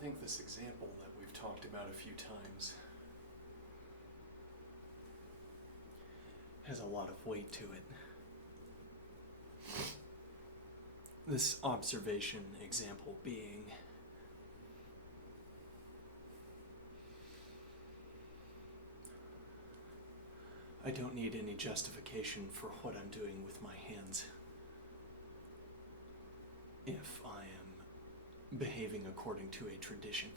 think this example that we've talked about a few times has a lot of weight to it. This observation example being I don't need any justification for what I'm doing with my hands if I am behaving according to a tradition.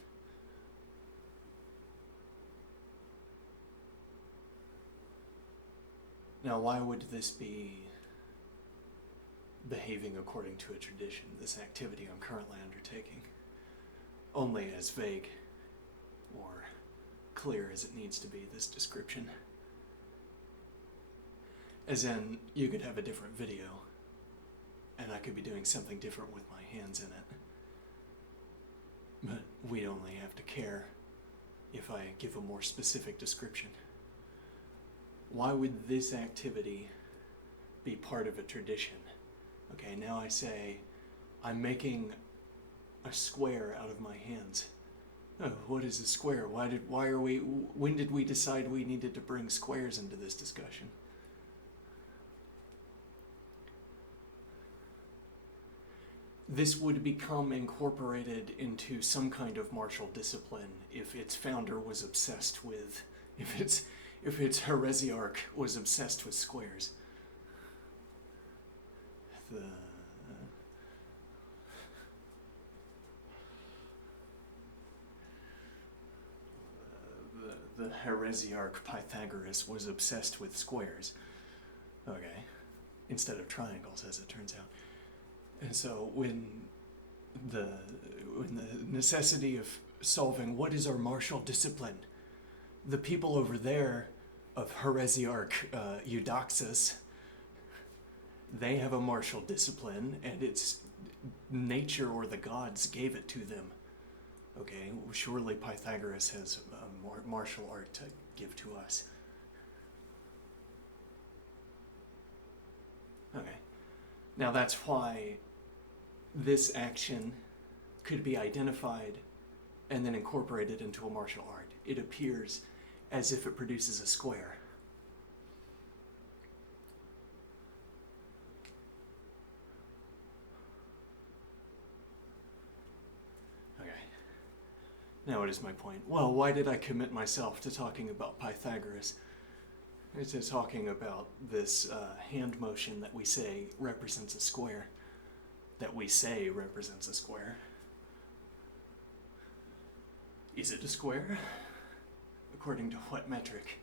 Now, why would this be behaving according to a tradition, this activity I'm currently undertaking? Only as vague or clear as it needs to be, this description. As in, you could have a different video, and I could be doing something different with my hands in it. But we'd only have to care if I give a more specific description. Why would this activity be part of a tradition? Okay, now I say, I'm making a square out of my hands. Oh, what is a square? When did we decide we needed to bring squares into this discussion? This would become incorporated into some kind of martial discipline if its founder was obsessed with, if its heresiarch was obsessed with squares. The heresiarch Pythagoras was obsessed with squares, okay, instead of triangles, as it turns out. And so when the necessity of solving what is our martial discipline, the people over there of heresiarch Eudoxus, they have a martial discipline, and it's nature or the gods gave it to them. Okay, surely Pythagoras has a martial art to give to us. Okay, now that's why this action could be identified and then incorporated into a martial art. It appears as if it produces a square. Okay. Now what is my point? Well, why did I commit myself to talking about Pythagoras? It's talking about this hand motion that we say represents a square. That we say represents a square. Is it a square? According to what metric?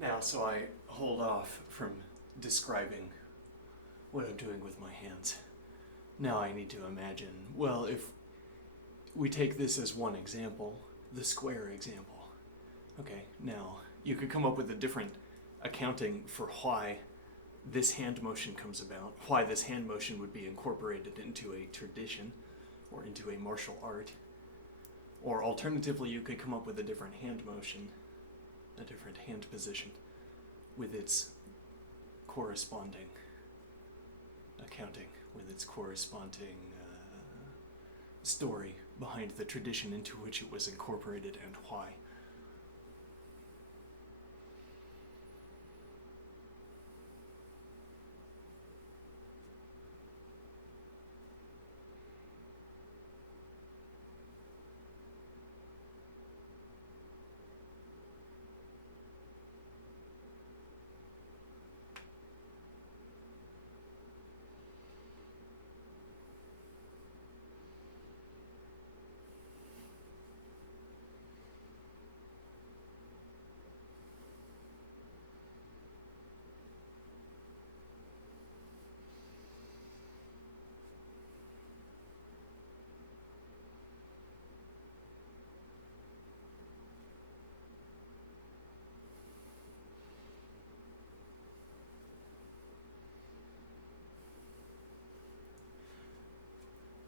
Now, so I hold off from describing what I'm doing with my hands. Now I need to imagine, well, if we take this as one example, the square example. Okay, now you could come up with a different accounting for why this hand motion comes about, why this hand motion would be incorporated into a tradition or into a martial art. Or alternatively, you could come up with a different hand motion, a different hand position with its corresponding accounting, with its corresponding story behind the tradition into which it was incorporated and why.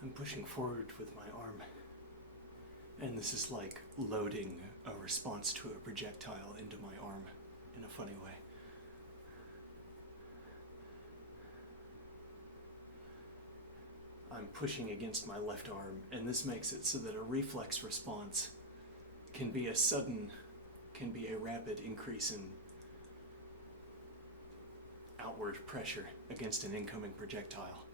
I'm pushing forward with my arm, and this is like loading a response to a projectile into my arm in a funny way. I'm pushing against my left arm, and this makes it so that a reflex response can be a rapid increase in outward pressure against an incoming projectile.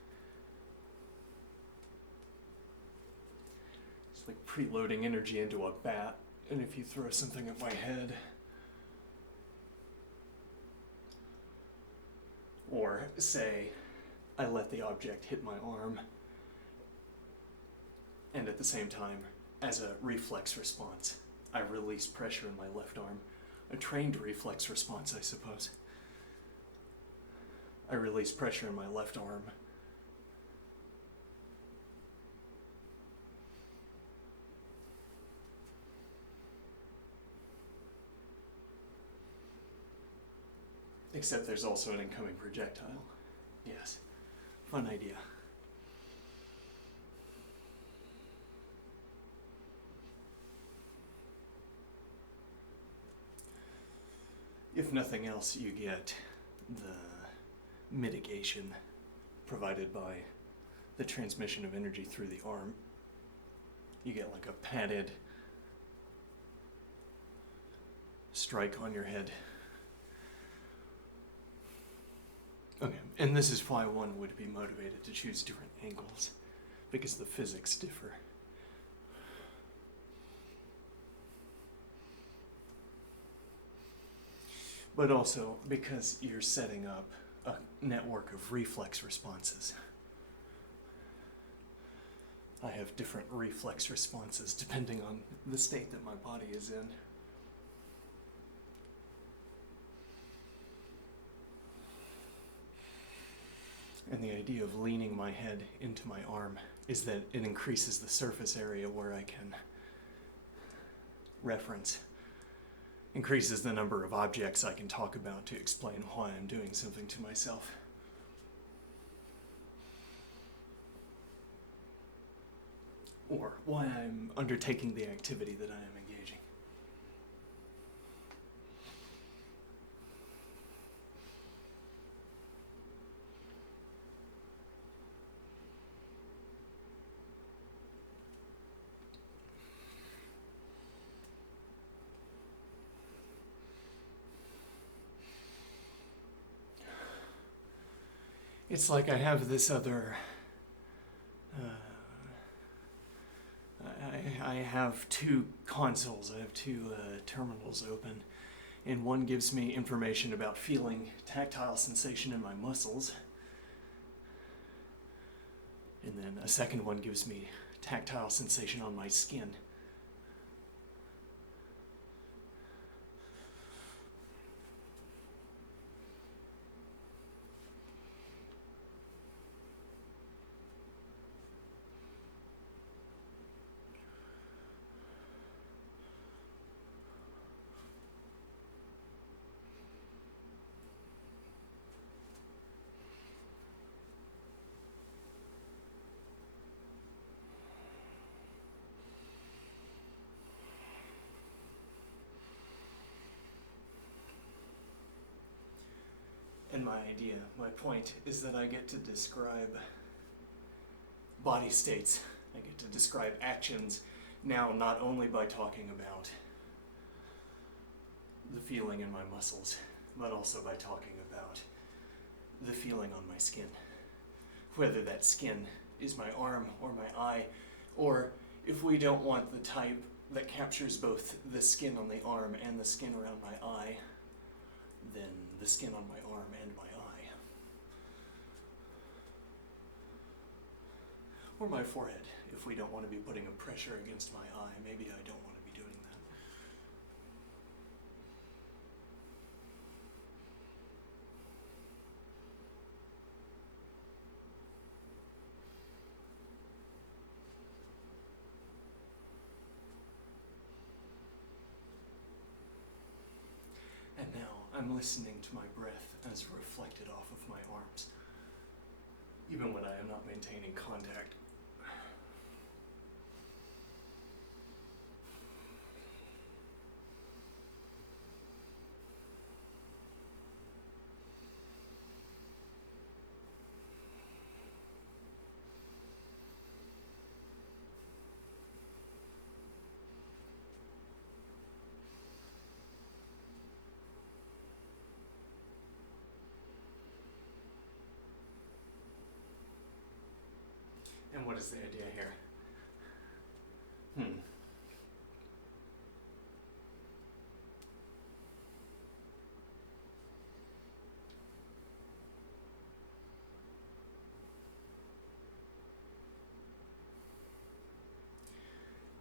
It's like preloading energy into a bat, and if you throw something at my head, or say I let the object hit my arm, and at the same time, as a reflex response, I release pressure in my left arm. A trained reflex response, I suppose. I release pressure in my left arm. Except there's also an incoming projectile. Yes. Fun idea. If nothing else, you get the mitigation provided by the transmission of energy through the arm. You get like a padded strike on your head. Okay, and this is why one would be motivated to choose different angles, because the physics differ. But also because you're setting up a network of reflex responses. I have different reflex responses depending on the state that my body is in. And the idea of leaning my head into my arm is that it increases the surface area where I can reference, increases the number of objects I can talk about to explain why I'm doing something to myself. Or why I'm undertaking the activity that I am engaging. It's like I have this other, I have two consoles, I have two terminals open, and one gives me information about feeling tactile sensation in my muscles, and then a second one gives me tactile sensation on my skin. And my point is that I get to describe body states. I get to describe actions now not only by talking about the feeling in my muscles, but also by talking about the feeling on my skin. Whether that skin is my arm or my eye, or if we don't want the type that captures both the skin on the arm and the skin around my eye, then the skin on my arm and my eye. Or my forehead, if we don't want to be putting a pressure against my eye. Maybe I don't want to be doing that. And now I'm listening to my breath as reflected off of my arms, even when I am not maintaining contact. what is the idea here?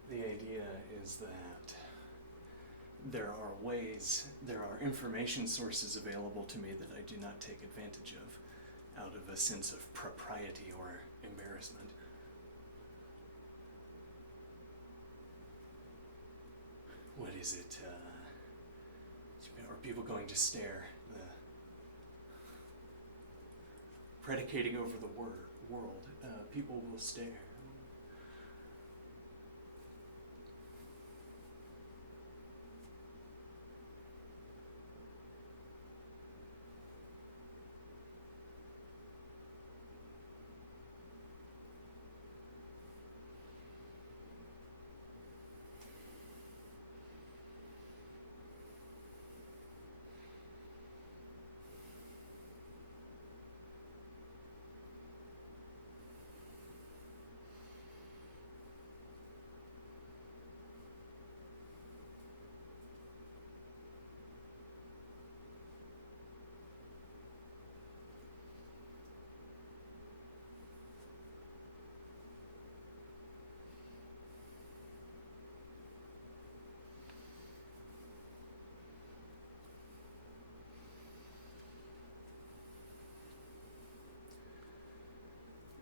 The idea is that there are information sources available to me that I do not take advantage of out of a sense of propriety or embarrassment. What is it? Are people going to stare? Predicating over the world. People will stare.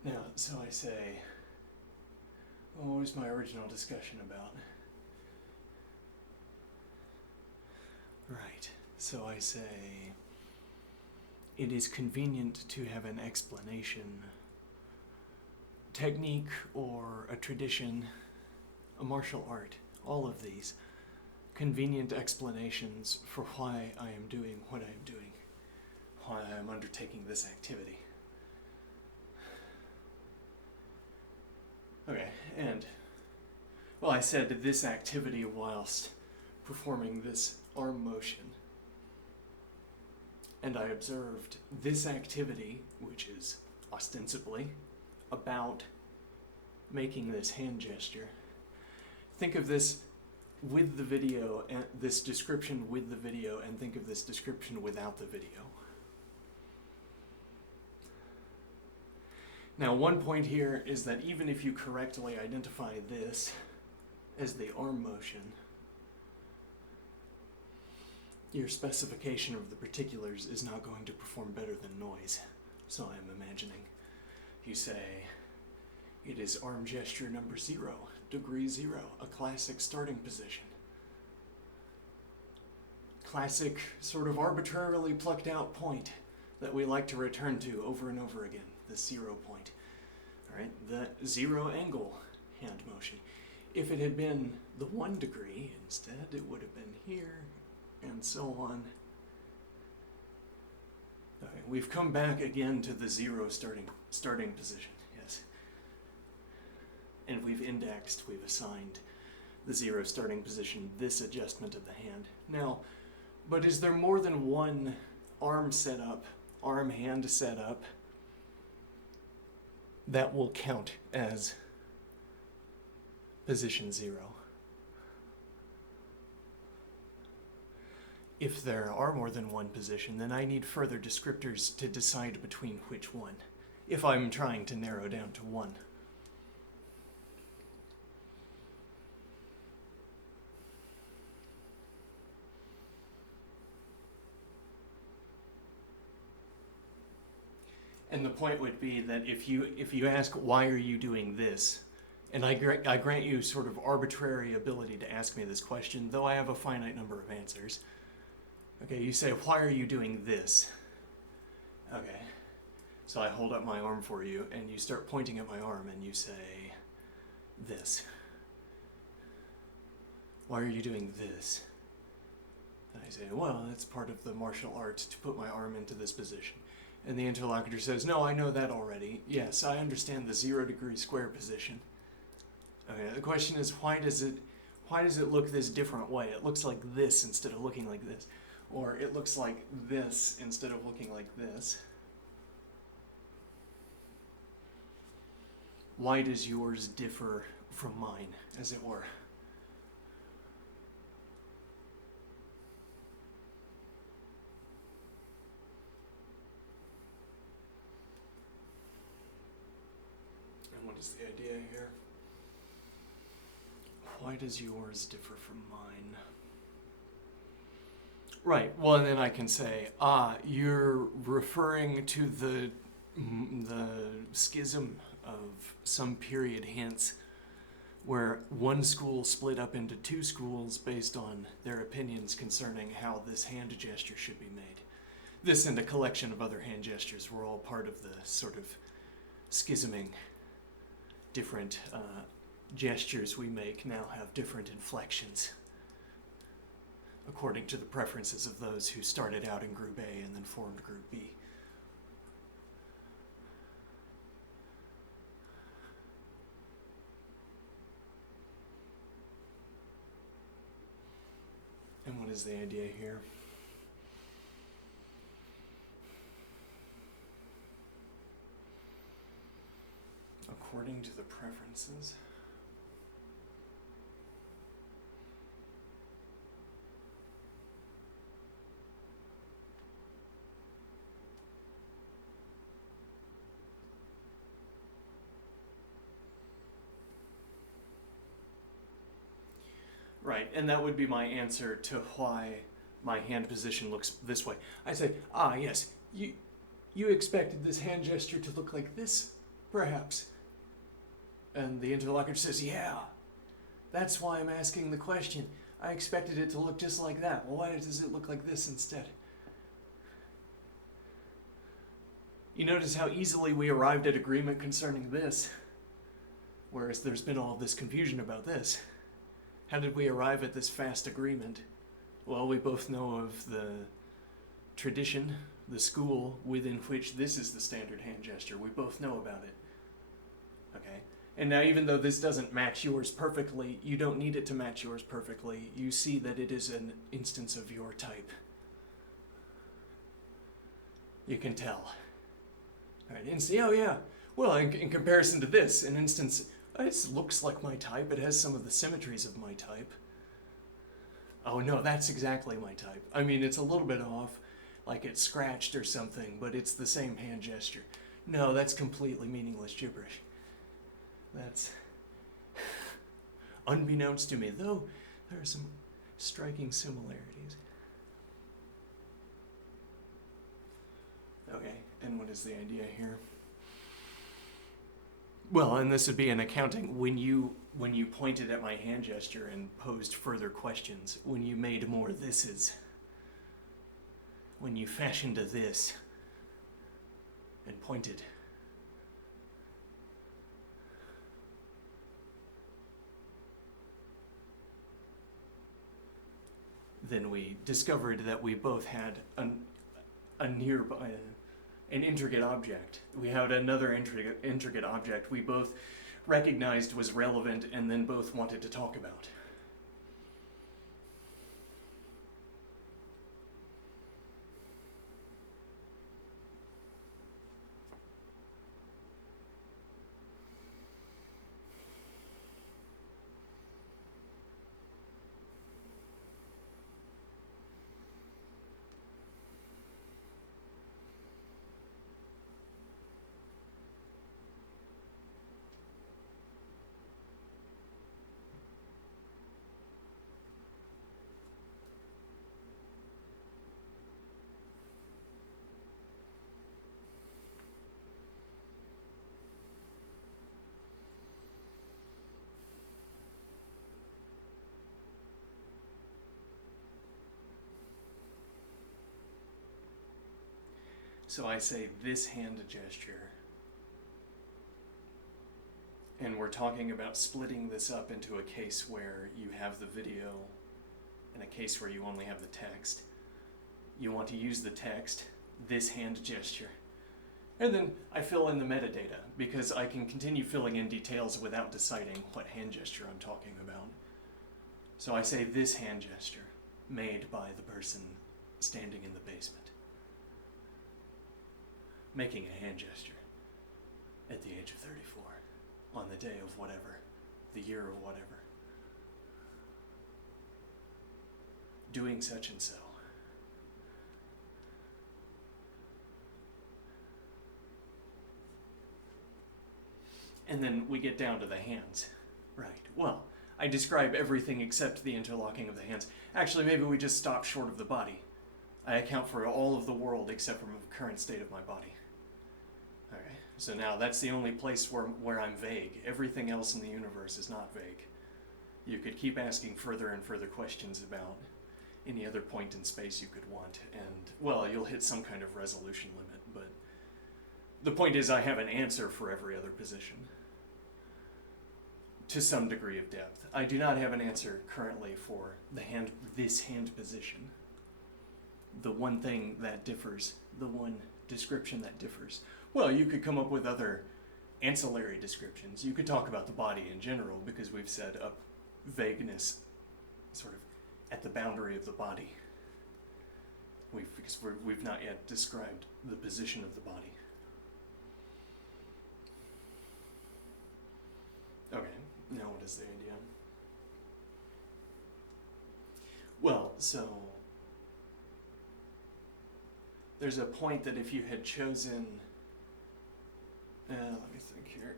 Now, so I say, what was my original discussion about? Right, so I say, it is convenient to have an explanation, technique or a tradition, a martial art, all of these convenient explanations for why I am doing what I am doing, why I am undertaking this activity. Okay, and, well, I said this activity whilst performing this arm motion. And I observed this activity, which is ostensibly about making this hand gesture. Think of this with the video, and this description with the video, and think of this description without the video. Now, one point here is that even if you correctly identify this as the arm motion, your specification of the particulars is not going to perform better than noise. So I'm imagining you say, it is arm gesture number 0, degree 0, a classic starting position. Classic sort of arbitrarily plucked out point that we like to return to over and over again, the 0 point. All right, the 0 angle hand motion. If it had been the 1 degree instead, it would have been here, and so on. Okay, we've come back again to the 0 starting position, yes. And we've indexed, we've assigned the 0 starting position, this adjustment of the hand. Now, but is there more than one arm setup, arm-hand setup, that will count as position 0? If there are more than one position, then I need further descriptors to decide between which one, if I'm trying to narrow down to one. And the point would be that if you ask, why are you doing this? And I grant you sort of arbitrary ability to ask me this question, though I have a finite number of answers. Okay, you say, why are you doing this? Okay, so I hold up my arm for you, and you start pointing at my arm, and you say, this. Why are you doing this? And I say, well, it's part of the martial art to put my arm into this position. And the interlocutor says, no, I know that already. Yes, I understand the 0 degree square position. Okay, the question is, why does it look this different way? It looks like this instead of looking like this. Or it looks like this instead of looking like this. Why does yours differ from mine, as it were? And what is the idea here? Why does yours differ from mine? Right, well, and then I can say, you're referring to the schism of some period hence where one school split up into two schools based on their opinions concerning how this hand gesture should be made. This and a collection of other hand gestures were all part of the sort of schisming. Different gestures we make now have different inflections according to the preferences of those who started out in Group A and then formed Group B. And what is the idea here? According to the preferences. Right, and that would be my answer to why my hand position looks this way. I say, yes, you expected this hand gesture to look like this, perhaps. And the interlocutor says, yeah, that's why I'm asking the question. I expected it to look just like that. Well, why does it look like this instead? You notice how easily we arrived at agreement concerning this, whereas there's been all this confusion about this. How did we arrive at this fast agreement? Well, we both know of the tradition, the school within which this is the standard hand gesture. We both know about it. Okay? And now, even though this doesn't match yours perfectly, you don't need it to match yours perfectly. You see that it is an instance of your type. You can tell. All right, and see, oh yeah. Well, in comparison to this, an instance, it looks like my type. It has some of the symmetries of my type. Oh no, that's exactly my type. I mean, it's a little bit off, like it's scratched or something, but it's the same hand gesture. No, that's completely meaningless gibberish. That's unbeknownst to me, though there are some striking similarities. Okay, and what is the idea here? Well, and this would be an accounting when you pointed at my hand gesture and posed further questions, when you made more thises, when you fashioned a this and pointed. Then we discovered that we both had a nearby, an intricate object. We had another intricate object we both recognized was relevant and then both wanted to talk about. So I say this hand gesture, and we're talking about splitting this up into a case where you have the video and a case where you only have the text. You want to use the text, this hand gesture, and then I fill in the metadata because I can continue filling in details without deciding what hand gesture I'm talking about. So I say this hand gesture made by the person standing in the basement, making a hand gesture at the age of 34. on the day of whatever, the year of whatever, doing such and so. And then we get down to the hands. Right. Well, I describe everything except the interlocking of the hands. Actually, maybe we just stop short of the body. I account for all of the world except for the current state of my body. Okay. So now that's the only place where I'm vague. Everything else in the universe is not vague. You could keep asking further and further questions about any other point in space you could want, and, well, you'll hit some kind of resolution limit, but the point is I have an answer for every other position, to some degree of depth. I do not have an answer currently for this hand position. The one thing that differs, the one description that differs. Well, you could come up with other ancillary descriptions. You could talk about the body in general, because we've set up vagueness sort of at the boundary of the body. Because we've not yet described the position of the body. Okay, now what is the idea? Well, so there's a point that if you had chosen, let me think here.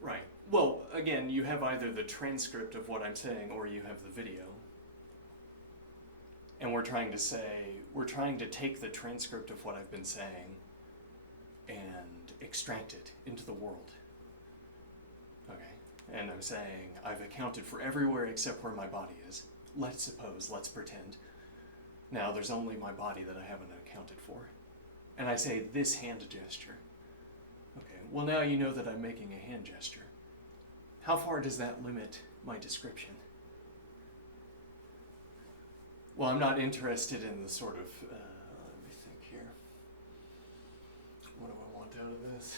Right. Well, again, you have either the transcript of what I'm saying or you have the video. And we're trying to take the transcript of what I've been saying and extract it into the world. Okay? And I'm saying I've accounted for everywhere except where my body is. Let's pretend. Now there's only my body that I haven't accounted for. And I say this hand gesture. Okay, well now you know that I'm making a hand gesture. How far does that limit my description? Well, I'm not interested in the sort of, let me think here. What do I want out of this?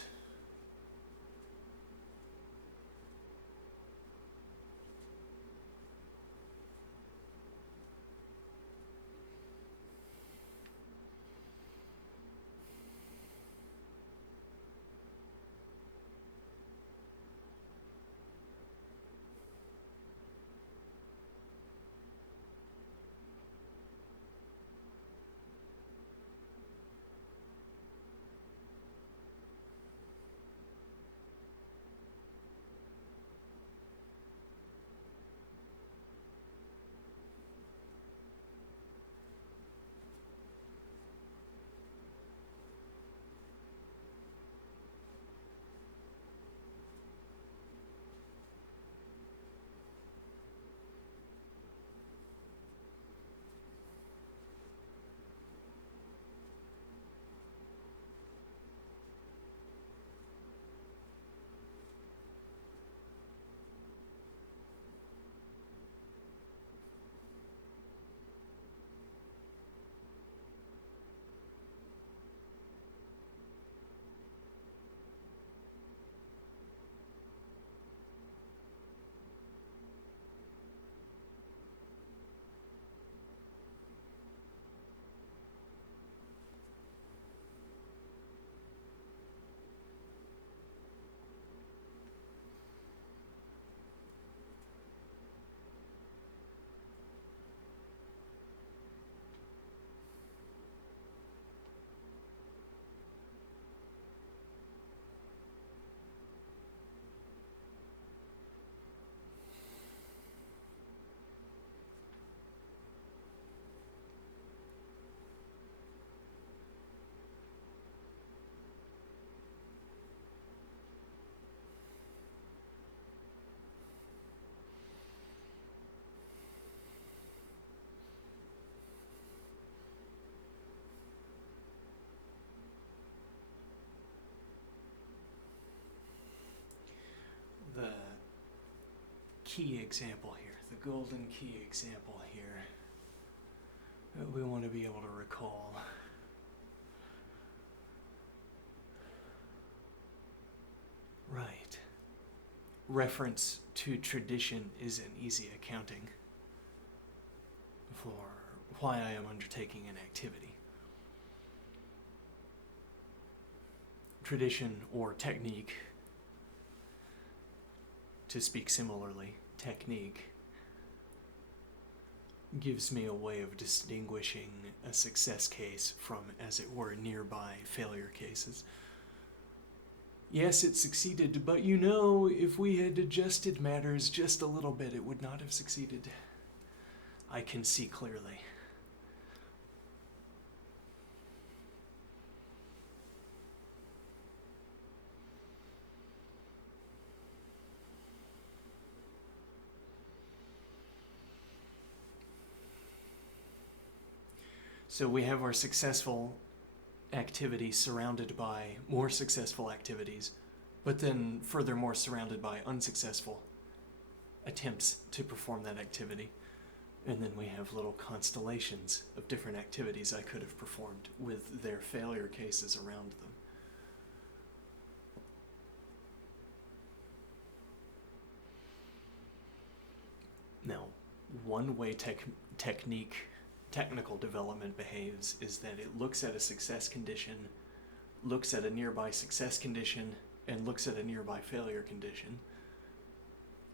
key example here, the golden key example here that we want to be able to recall. Right. Reference to tradition is an easy accounting for why I am undertaking an activity. Tradition or technique, to speak similarly, technique gives me a way of distinguishing a success case from, as it were, nearby failure cases. Yes, it succeeded, but you know, if we had adjusted matters just a little bit, it would not have succeeded. I can see clearly. So we have our successful activity surrounded by more successful activities, but then furthermore surrounded by unsuccessful attempts to perform that activity. And then we have little constellations of different activities I could have performed with their failure cases around them. Now, one way technical development behaves is that it looks at a success condition, looks at a nearby success condition, and looks at a nearby failure condition,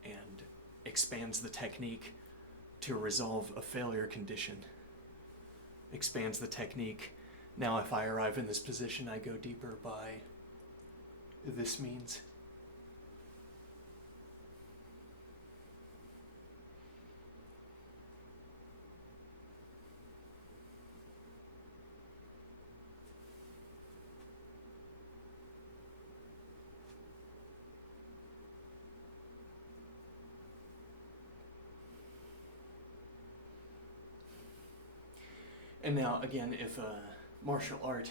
and expands the technique to resolve a failure condition. Expands the technique. Now if I arrive in this position, I go deeper by this means. And now, again, if martial art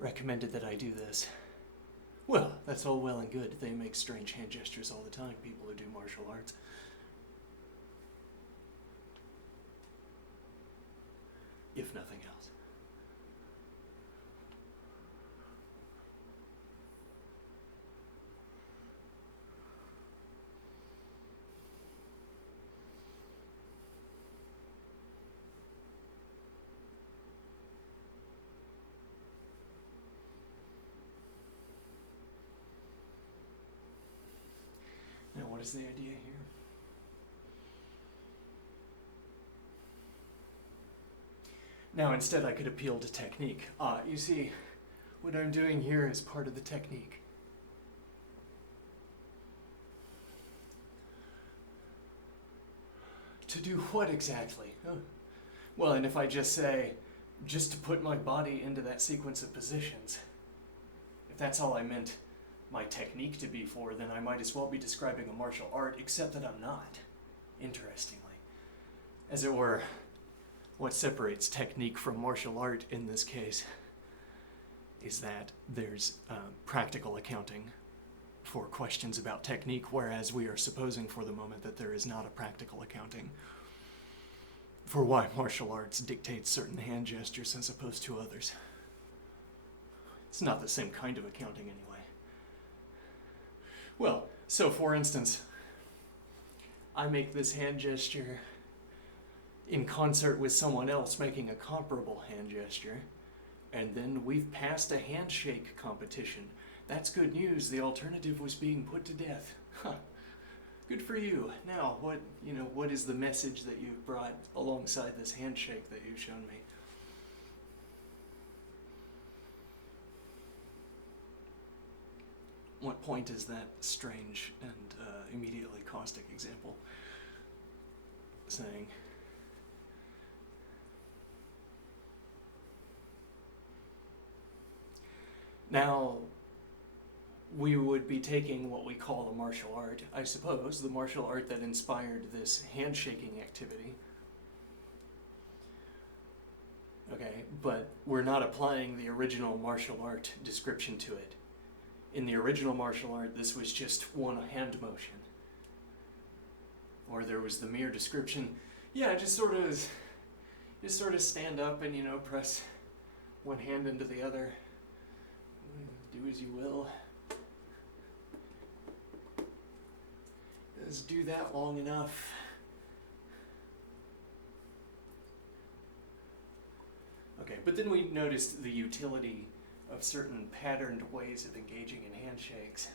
recommended that I do this, well, that's all well and good. They make strange hand gestures all the time, people who do martial arts. If nothing else. Now, what is the idea here? Now, instead, I could appeal to technique. You see, what I'm doing here is part of the technique. To do what exactly? Oh. Well, and if I just say, just to put my body into that sequence of positions, if that's all I meant my technique to be for, then I might as well be describing a martial art, except that I'm not, interestingly. As it were, what separates technique from martial art in this case is that there's practical accounting for questions about technique, whereas we are supposing for the moment that there is not a practical accounting for why martial arts dictates certain hand gestures as opposed to others. It's not the same kind of accounting anyway. Well, so for instance, I make this hand gesture in concert with someone else making a comparable hand gesture, and then we've passed a handshake competition. That's good news. The alternative was being put to death. Huh. Good for you. Now, what is the message that you've brought alongside this handshake that you've shown me? What point is that strange and immediately caustic example saying? Now, we would be taking what we call the martial art, I suppose, the martial art that inspired this handshaking activity. Okay, but we're not applying the original martial art description to it. In the original martial art, this was just one hand motion. Or there was the mere description, yeah, just sort of stand up and, press one hand into the other. Do as you will. Just do that long enough. Okay, but then we noticed the utility of certain patterned ways of engaging in handshakes.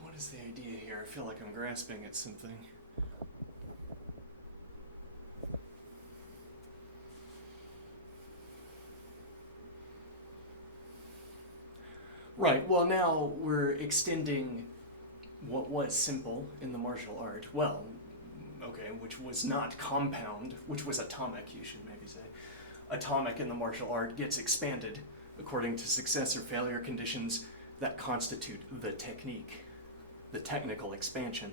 What is the idea here? I feel like I'm grasping at something. Right, well now we're extending what was simple in the martial art, which was not compound, which was atomic, you should maybe say. Atomic in the martial art gets expanded according to success or failure conditions that constitute the technique, the technical expansion.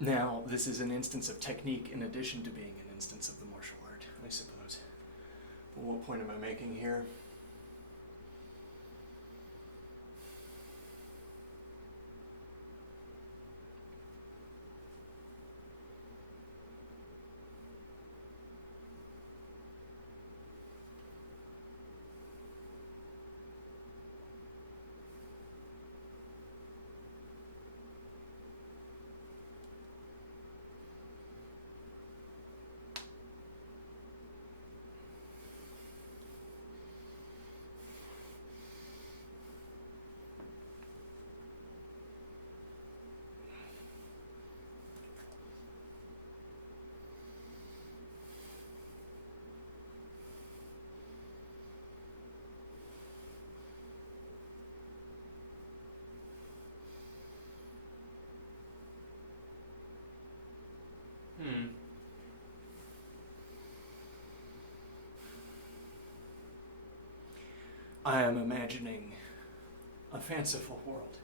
Now, this is an instance of technique in addition to being an instance of the martial art, I suppose. Well, what point am I making here? I am imagining a fanciful world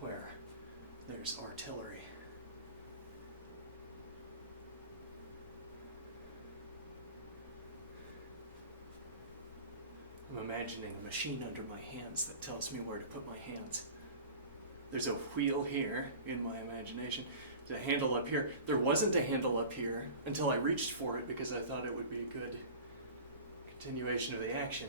where there's artillery. I'm imagining a machine under my hands that tells me where to put my hands. There's a wheel here in my imagination. There's a handle up here. There wasn't a handle up here until I reached for it because I thought it would be a good continuation of the action.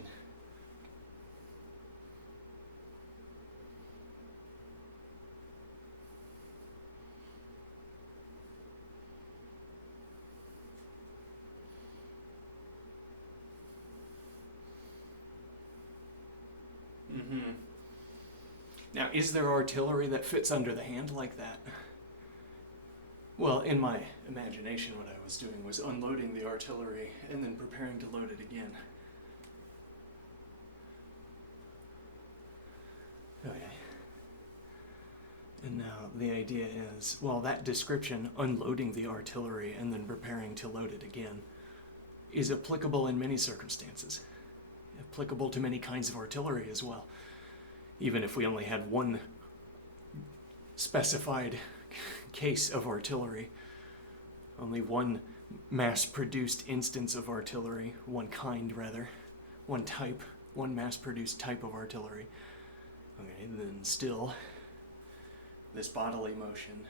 Now, is there artillery that fits under the hand like that? Well, in my imagination, what I was doing was unloading the artillery and then preparing to load it again. Okay. And now the idea is, well, that description, unloading the artillery and then preparing to load it again, is applicable in many circumstances. Applicable to many kinds of artillery as well. Even if we only had one specified case of artillery, only one mass-produced instance of artillery, one kind rather, one type, one mass-produced type of artillery. Okay, then still, this bodily motion,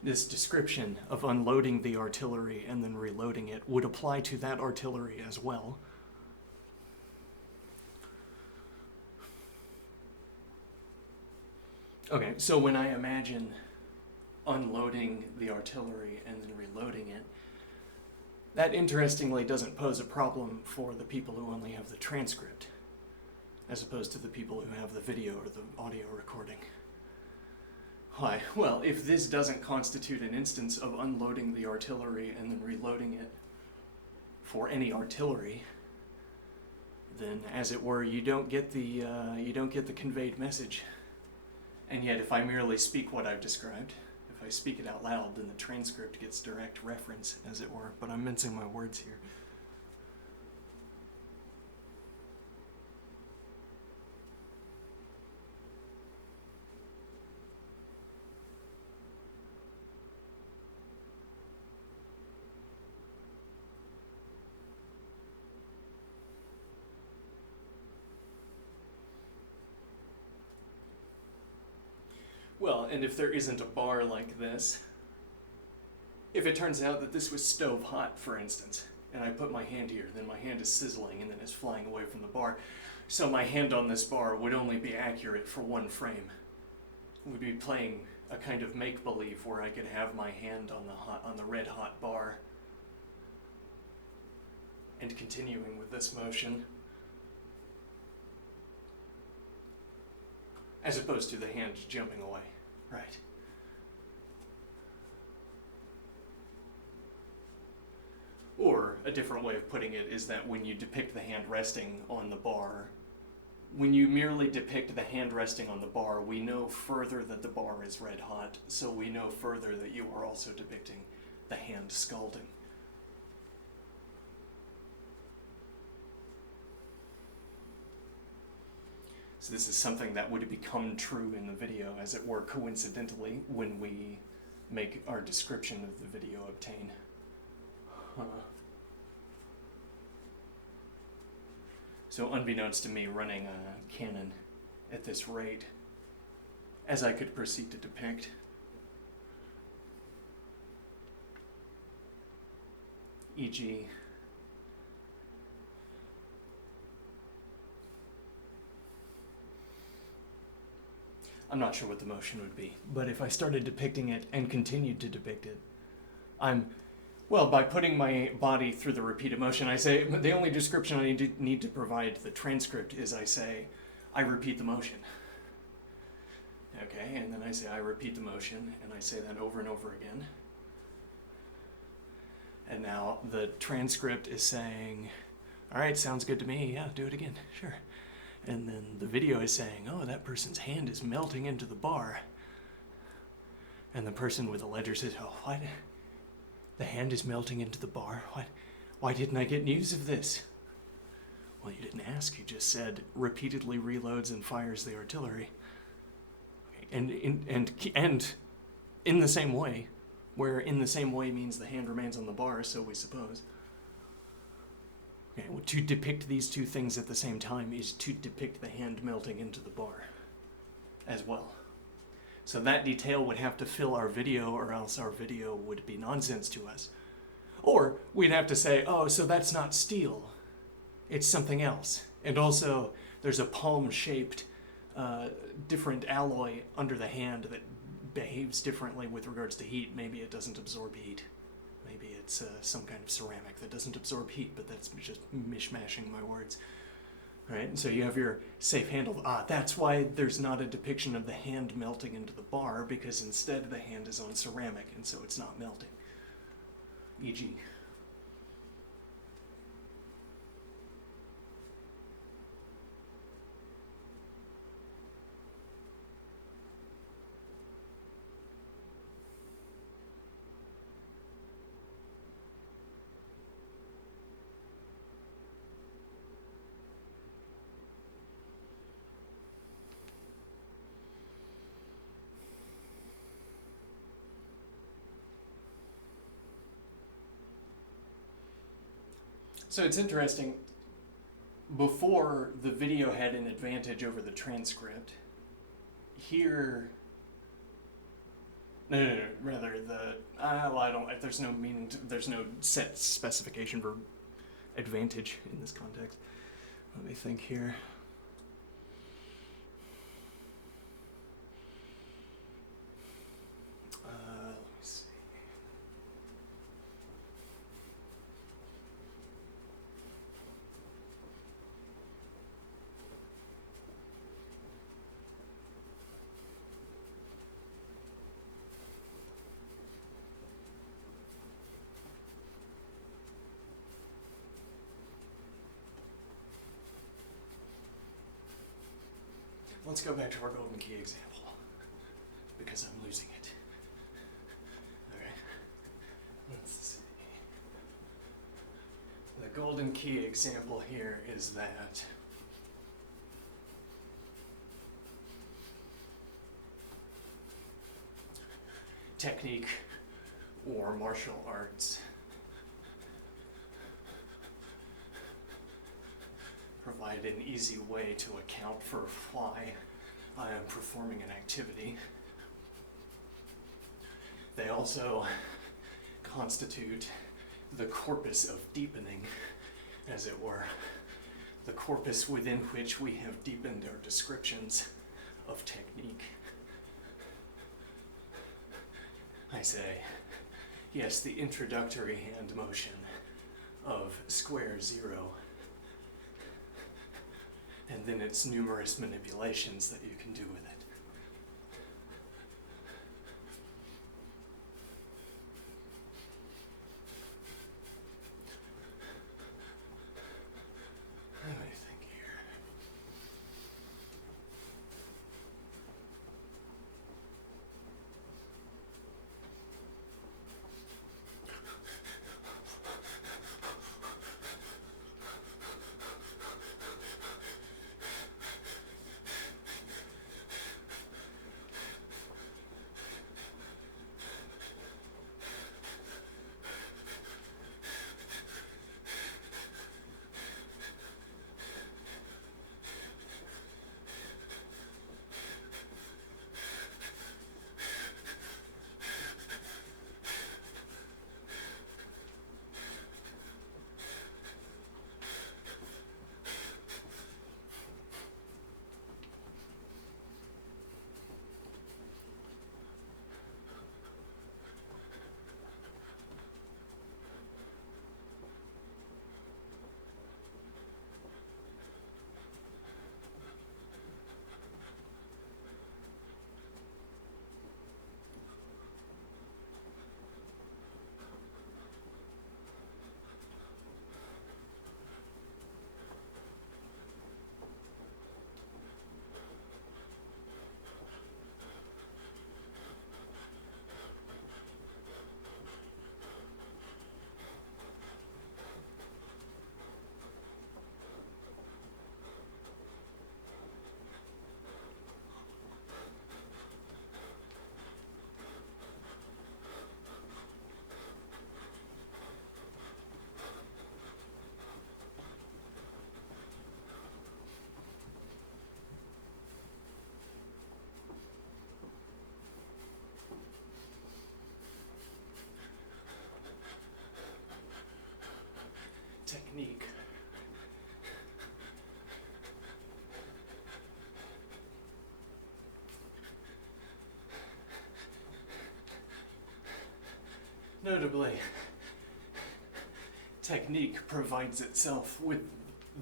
this description of unloading the artillery and then reloading it would apply to that artillery as well. Okay, so when I imagine unloading the artillery and then reloading it, that interestingly doesn't pose a problem for the people who only have the transcript, as opposed to the people who have the video or the audio recording. Why? Well, if this doesn't constitute an instance of unloading the artillery and then reloading it for any artillery, then, as it were, you don't get the conveyed message. And yet, if I merely speak what I've described, if I speak it out loud, then the transcript gets direct reference, as it were. But I'm mincing my words here. and if there isn't a bar like this, if it turns out that this was stove hot, for instance, and I put my hand here, then my hand is sizzling and then it's flying away from the bar. So my hand on this bar would only be accurate for one frame. We'd be playing a kind of make-believe where I could have my hand on the red hot bar and continuing with this motion, as opposed to the hand jumping away. Right. Or a different way of putting it is that when you depict the hand resting on the bar, when you merely depict the hand resting on the bar, we know further that the bar is red hot, so we know further that you are also depicting the hand scalding. So this is something that would become true in the video, as it were, coincidentally, when we make our description of the video obtain. So unbeknownst to me, running a Canon at this rate, as I could proceed to depict, e.g., I'm not sure what the motion would be, but if I started depicting it and continued to depict it, by putting my body through the repeated motion, I say, the only description I need to provide the transcript is I say, I repeat the motion. Okay, and then I say, I repeat the motion, and I say that over and over again. And now the transcript is saying, all right, sounds good to me, yeah, do it again, sure. And then the video is saying, oh, that person's hand is melting into the bar. And the person with the ledger says, oh, what? The hand is melting into the bar? What? Why didn't I get news of this? Well, you didn't ask, you just said, repeatedly reloads and fires the artillery. And in the same way, where in the same way means the hand remains on the bar, so we suppose. Okay, well, to depict these two things at the same time is to depict the hand melting into the bar as well. So that detail would have to fill our video, or else our video would be nonsense to us. Or we'd have to say, oh, so that's not steel, it's something else. And also, there's a palm-shaped, different alloy under the hand that behaves differently with regards to heat. Maybe it doesn't absorb heat. Maybe it's some kind of ceramic that doesn't absorb heat, but that's just mishmashing my words. Right? And so you have your safe handle. That's why there's not a depiction of the hand melting into the bar, because instead the hand is on ceramic, and so it's not melting. E.g. So it's interesting, before the video had an advantage over the transcript, here, rather there's no meaning there's no set specification for advantage in this context. Let me think here. Let me see. Let's go back to our golden key example, because I'm losing it. Okay, let's see. The golden key example here is that technique or martial arts provide an easy way to account for why I am performing an activity They also constitute the corpus of deepening, as it were, the corpus within which we have deepened our descriptions of technique. I say, yes, the introductory hand motion of square zero, and then its numerous manipulations that you can do with it. Let me think here. Technique. Notably, technique provides itself with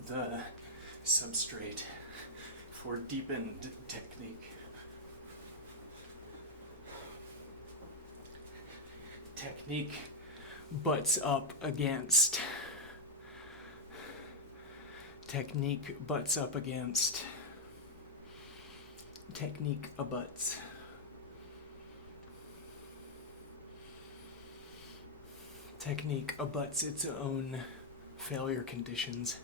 the substrate for deepened technique. Technique butts up against. Technique butts up against. Technique abuts. Technique abuts its own failure conditions.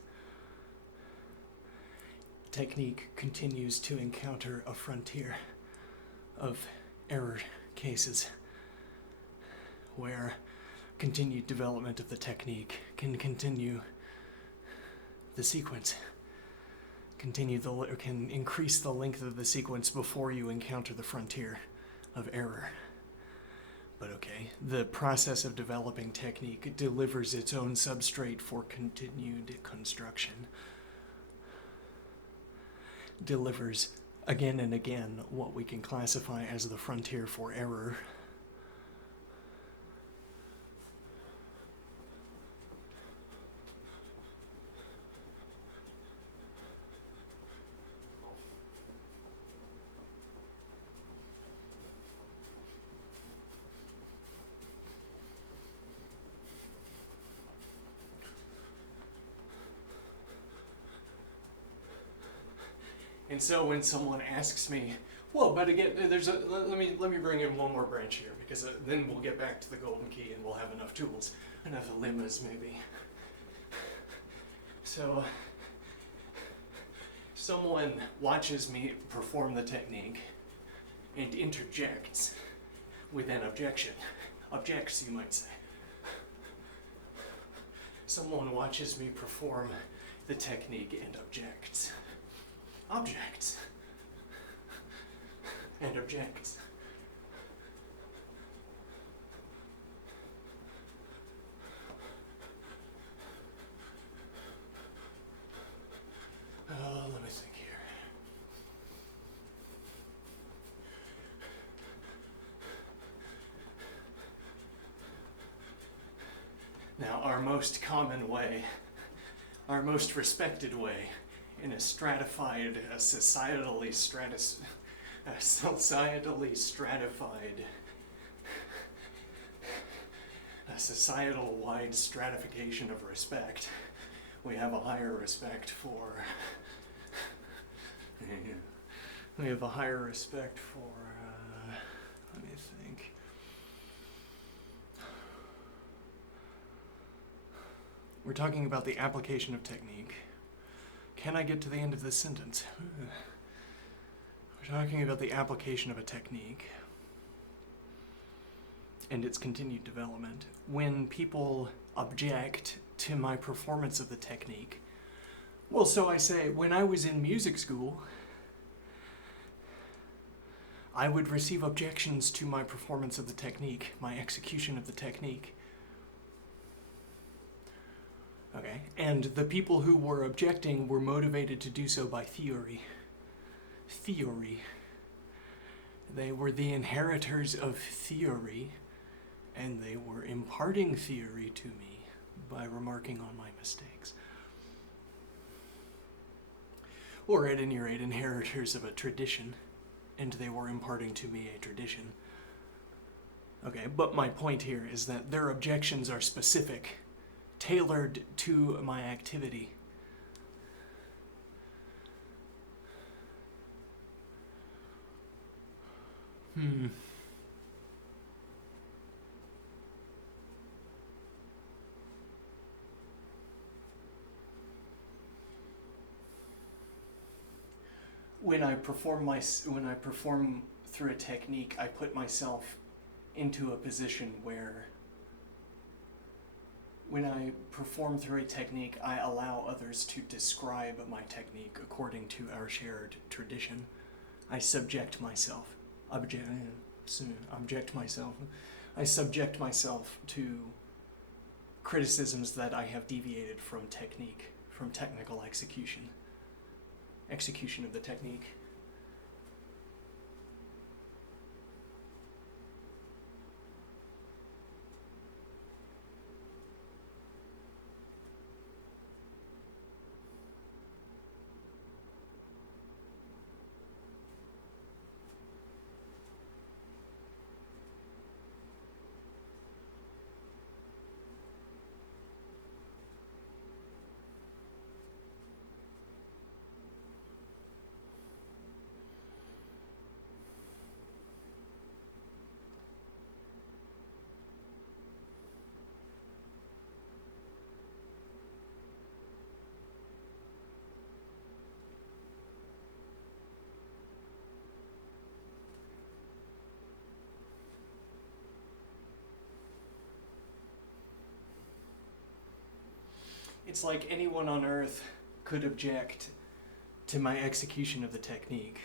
Technique continues to encounter a frontier of error cases where continued development of the technique can continue the sequence, can increase the length of the sequence before you encounter the frontier of error. But okay, the process of developing technique delivers its own substrate for continued construction. Delivers again and again what we can classify as the frontier for error. And so when someone asks me, well, but again, let me bring in one more branch here, because then we'll get back to the golden key and we'll have enough tools, enough lemmas maybe. So someone watches me perform the technique and interjects with an objection. Objects, you might say. Someone watches me perform the technique and objects. Objects. And objects. Now, our most common way, our most respected way, in a stratified, a societally stratified, a societal-wide stratification of respect, we have a higher respect for, we have a higher respect for, let me think. We're talking about the application of technique. Can I get to the end of this sentence? We're talking about the application of a technique and its continued development. When people object to my performance of the technique, well, so I say, when I was in music school, I would receive objections to my performance of the technique, my execution of the technique. Okay, and the people who were objecting were motivated to do so by theory. Theory. They were the inheritors of theory, and they were imparting theory to me by remarking on my mistakes. Or at any rate, inheritors of a tradition, and they were imparting to me a tradition. Okay, but my point here is that their objections are specific, tailored to my activity. When I perform through a technique, I put myself into a position where when I perform through a technique, I allow others to describe my technique according to our shared tradition. I subject myself. I subject myself to criticisms that I have deviated from technique, from technical execution of the technique. It's like anyone on earth could object to my execution of the technique,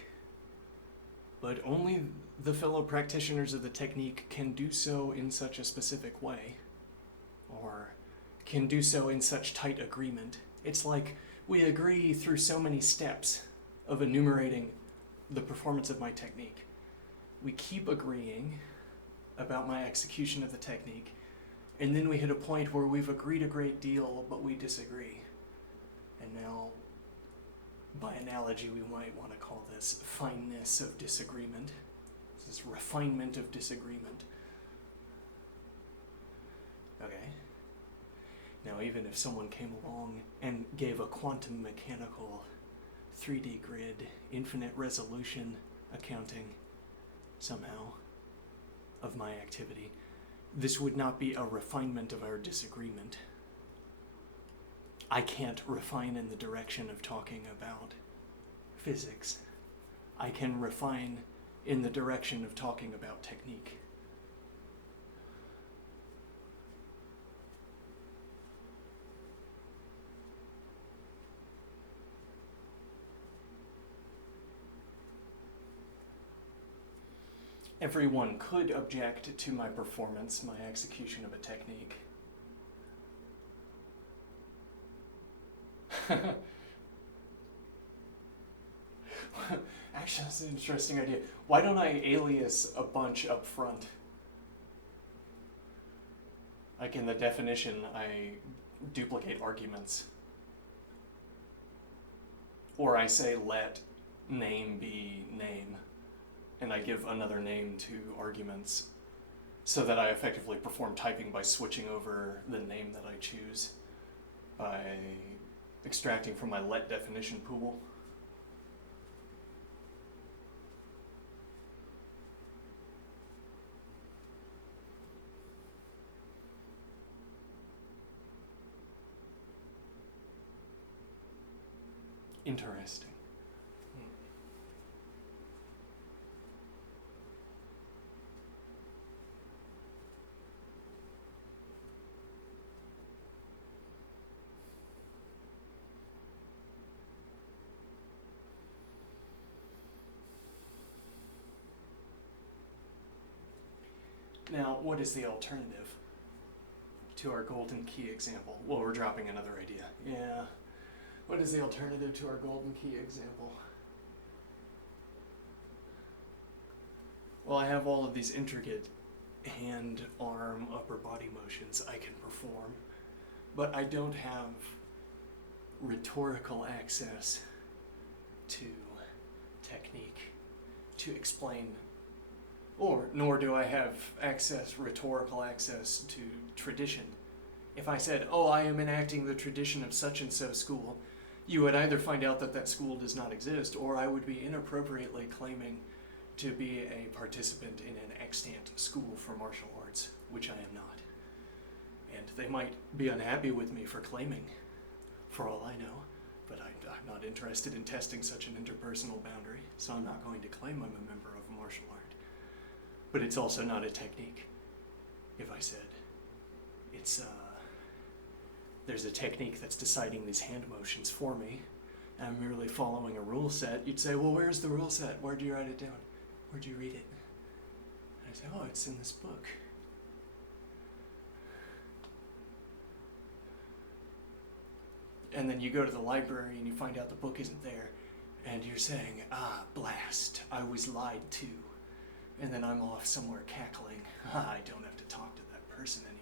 but only the fellow practitioners of the technique can do so in such a specific way, or can do so in such tight agreement. It's like we agree through so many steps of enumerating the performance of my technique. We keep agreeing about my execution of the technique, and then we hit a point where we've agreed a great deal, but we disagree. And now, by analogy, we might want to call this fineness of disagreement. This is refinement of disagreement. Okay? Now, even if someone came along and gave a quantum mechanical 3D grid, infinite resolution accounting, somehow, of my activity, this would not be a refinement of our disagreement. I can't refine in the direction of talking about physics. I can refine in the direction of talking about technique. Everyone could object to my performance, my execution of a technique. Actually, that's an interesting idea. Why don't I alias a bunch up front? Like in the definition, I duplicate arguments. Or I say let name be name, and I give another name to arguments so that I effectively perform typing by switching over the name that I choose by extracting from my let definition pool. Interesting. Now, what is the alternative to our golden key example? Well, we're dropping another idea. Yeah. What is the alternative to our golden key example? Well, I have all of these intricate hand, arm, upper body motions I can perform, but I don't have rhetorical access to technique to explain, nor do I have rhetorical access to tradition. If I said, oh, I am enacting the tradition of such and so school, you would either find out that that school does not exist, or I would be inappropriately claiming to be a participant in an extant school for martial arts, which I am not. And they might be unhappy with me for claiming, for all I know, but I'm not interested in testing such an interpersonal boundary, so I'm not going to claim I'm a member of a martial art. But it's also not a technique. If I said, there's a technique that's deciding these hand motions for me, and I'm merely following a rule set, you'd say, well, where's the rule set? Where'd you write it down? Where'd you read it? And I say, oh, it's in this book. And then you go to the library and you find out the book isn't there, and you're saying, ah, blast, I was lied to. And then I'm off somewhere cackling, I don't have to talk to that person anymore.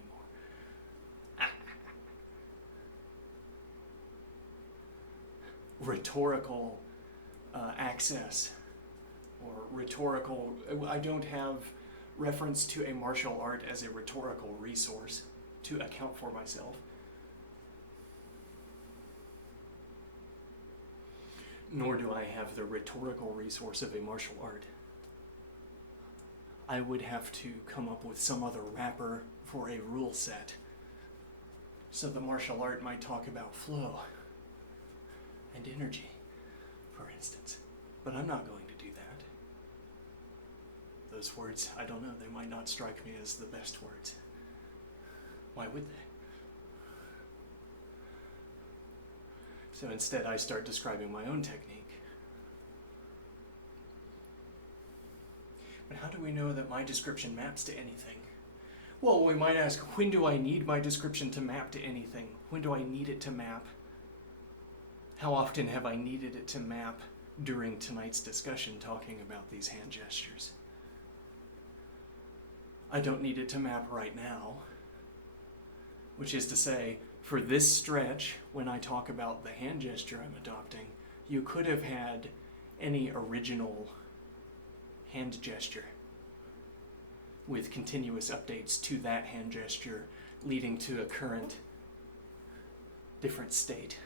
Rhetorical access, or rhetorical, I don't have reference to a martial art as a rhetorical resource to account for myself. Nor do I have the rhetorical resource of a martial art. I would have to come up with some other wrapper for a rule set. So the martial art might talk about flow and energy, for instance. But I'm not going to do that. Those words, I don't know, they might not strike me as the best words. Why would they? So instead I start describing my own technique. But how do we know that my description maps to anything? Well, we might ask, when do I need my description to map to anything? When do I need it to map? How often have I needed it to map during tonight's discussion talking about these hand gestures? I don't need it to map right now, which is to say, for this stretch, when I talk about the hand gesture I'm adopting, you could have had any original hand gesture with continuous updates to that hand gesture leading to a current different state.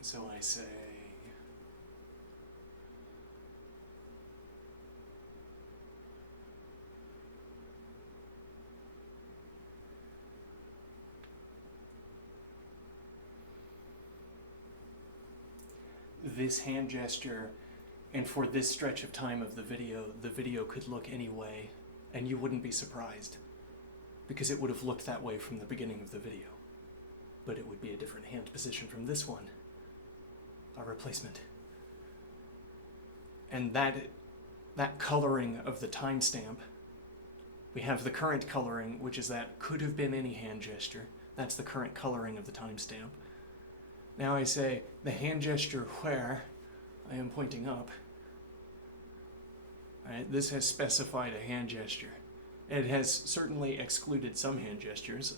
So I say, this hand gesture, and for this stretch of time of the video could look any way, and you wouldn't be surprised, because it would have looked that way from the beginning of the video. But it would be a different hand position from this one. A replacement. And that coloring of the timestamp, we have the current coloring, which is that could have been any hand gesture. That's the current coloring of the timestamp. Now I say the hand gesture where I am pointing up. Right, this has specified a hand gesture. It has certainly excluded some hand gestures.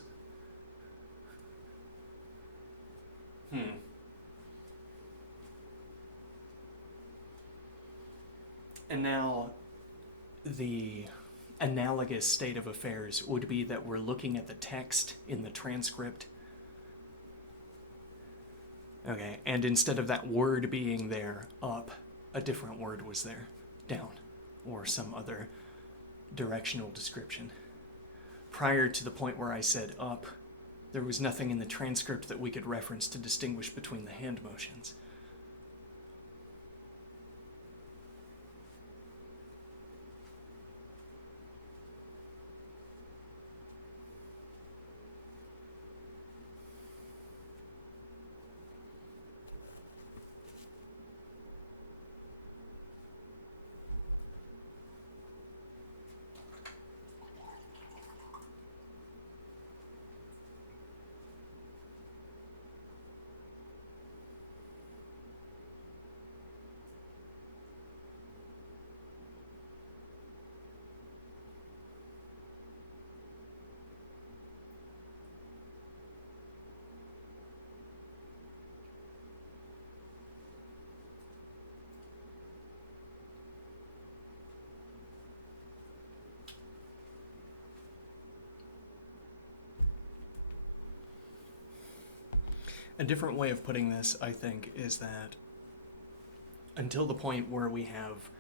And now the analogous state of affairs would be that we're looking at the text in the transcript. Okay, and instead of that word being there, up, a different word was there, down, or some other directional description. Prior to the point where I said up, there was nothing in the transcript that we could reference to distinguish between the hand motions. A different way of putting this, I think, is that until the point where we have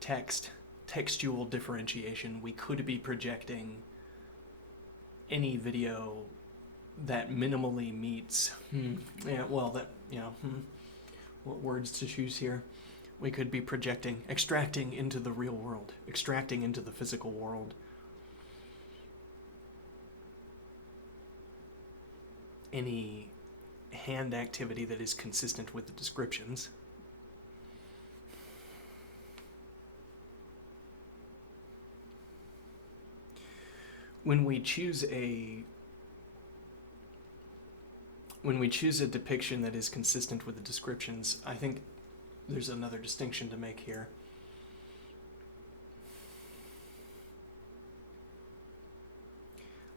textual differentiation, we could be projecting any video that minimally meets, what words to choose here? We could be projecting, extracting into the real world, extracting into the physical world any hand activity that is consistent with the descriptions. When we choose a depiction that is consistent with the descriptions, I think there's another distinction to make here.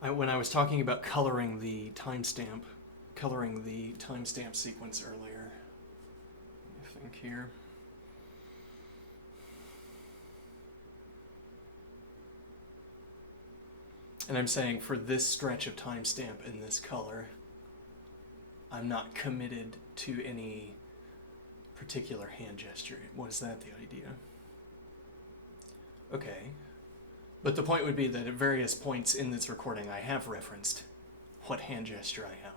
When I was talking about coloring the timestamp sequence earlier, I think here. And I'm saying for this stretch of timestamp in this color, I'm not committed to any particular hand gesture. Was that the idea? Okay. But the point would be that at various points in this recording, I have referenced what hand gesture I have.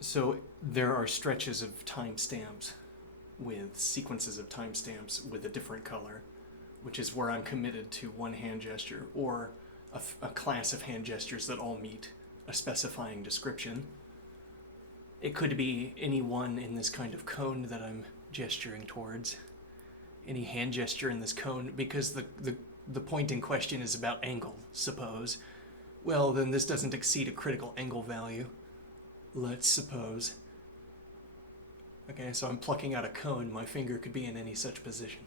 So there are stretches of timestamps with sequences of timestamps with a different color, which is where I'm committed to one hand gesture or a class of hand gestures that all meet a specifying description. It could be any one in this kind of cone that I'm gesturing towards, any hand gesture in this cone, because the point in question is about angle, suppose. Well, then this doesn't exceed a critical angle value. Let's suppose. Okay, so I'm plucking out a cone. My finger could be in any such position.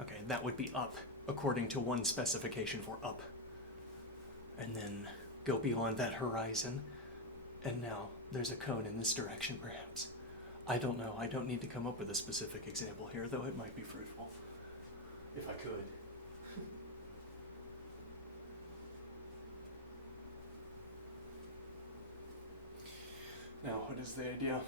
Okay, that would be up, according to one specification for up. And then go beyond that horizon. And now there's a cone in this direction, perhaps. I don't know. I don't need to come up with a specific example here, though it might be fruitful. If I could. Now, what is the idea?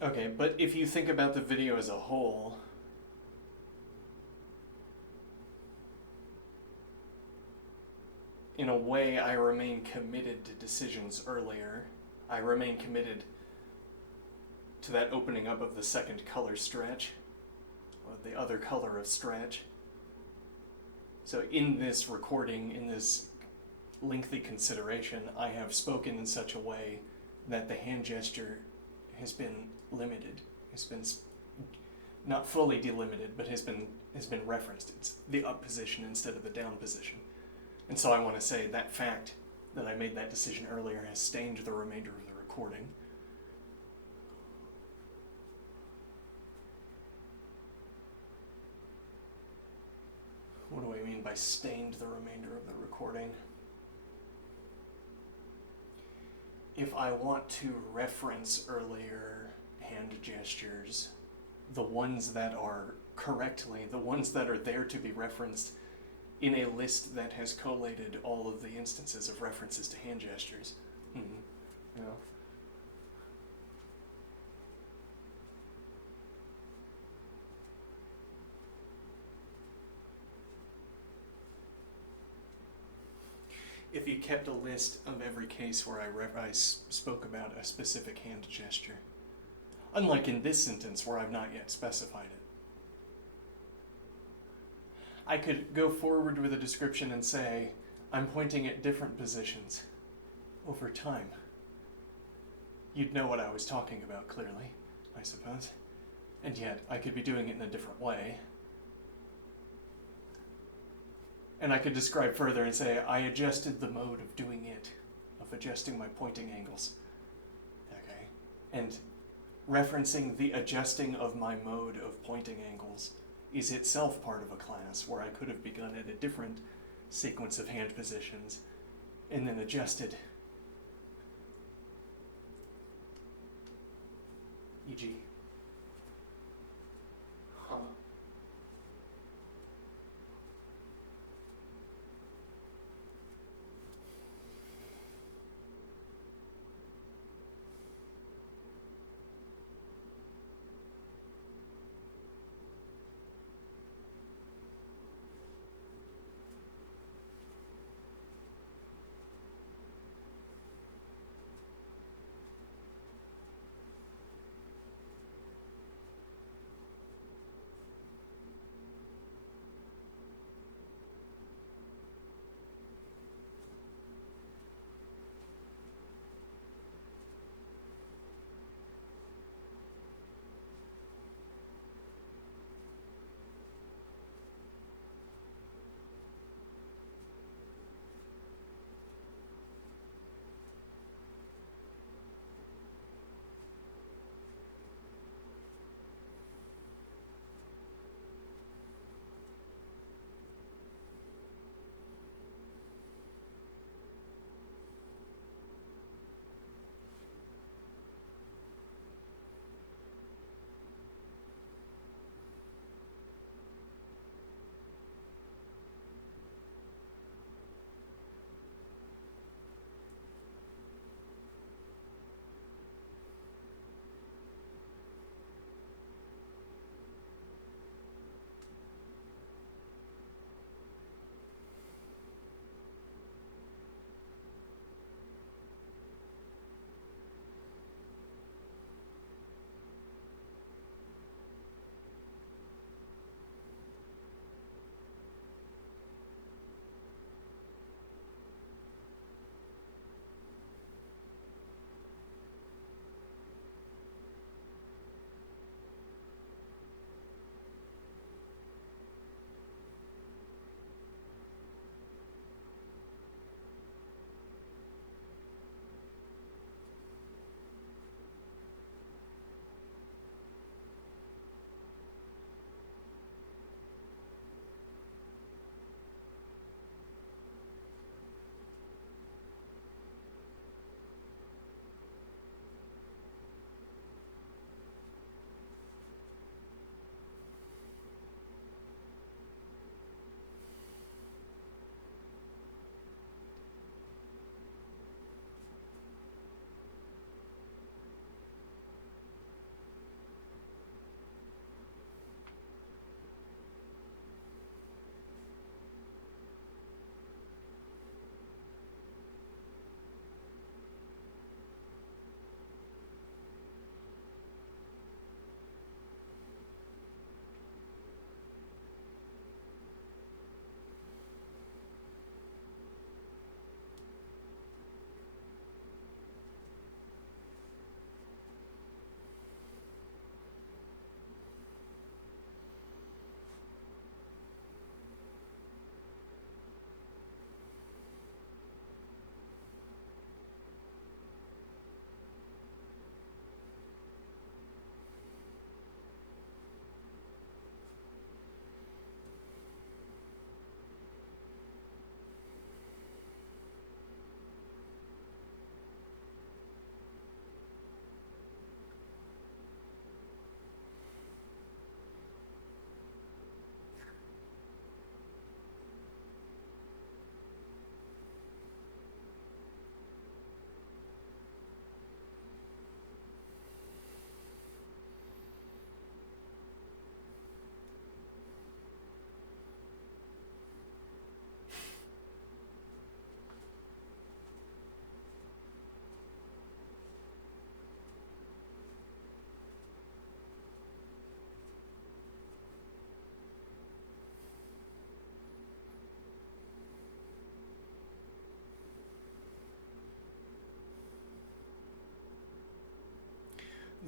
Okay, but if you think about the video as a whole, in a way, I remain committed to decisions earlier. I remain committed to that opening up of the second color stretch, or the other color of stretch. So in this recording, in this lengthy consideration, I have spoken in such a way that the hand gesture has been limited, has been not fully delimited, but has been referenced. It's the up position instead of the down position. And so I want to say that fact that I made that decision earlier has stained the remainder of the recording. What do I mean by stained the remainder of the recording? If I want to reference earlier hand gestures, the ones that are correctly, the ones that are there to be referenced in a list that has collated all of the instances of references to hand gestures. You know. If you kept a list of every case where I spoke about a specific hand gesture, unlike in this sentence where I've not yet specified it, I could go forward with a description and say, I'm pointing at different positions over time. You'd know what I was talking about clearly, I suppose. And yet, I could be doing it in a different way. And I could describe further and say, I adjusted the mode of doing it, of adjusting my pointing angles. Okay? And referencing the adjusting of my mode of pointing angles is itself part of a class where I could have begun at a different sequence of hand positions and then adjusted. E.g.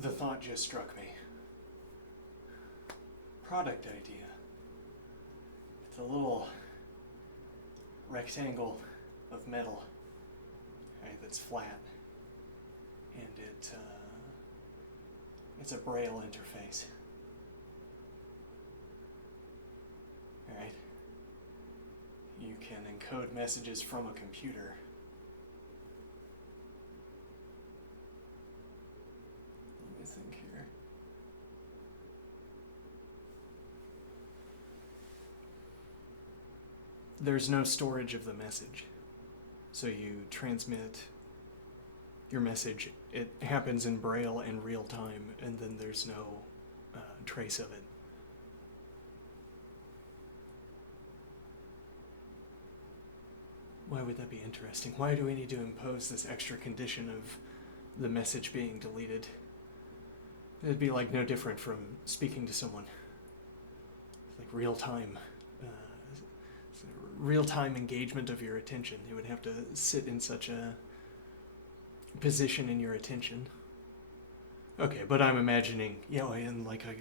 The thought just struck me. Product idea. It's a little rectangle of metal, right, that's flat, and it's a Braille interface. Right? You can encode messages from a computer. Let me think here. There's no storage of the message. So you transmit your message. It happens in Braille in real time, and then there's no trace of it. Why would that be interesting? Why do we need to impose this extra condition of the message being deleted? It'd be like no different from speaking to someone. It's like real-time engagement of your attention. It would have to sit in such a position in your attention. Okay, but I'm imagining, in like a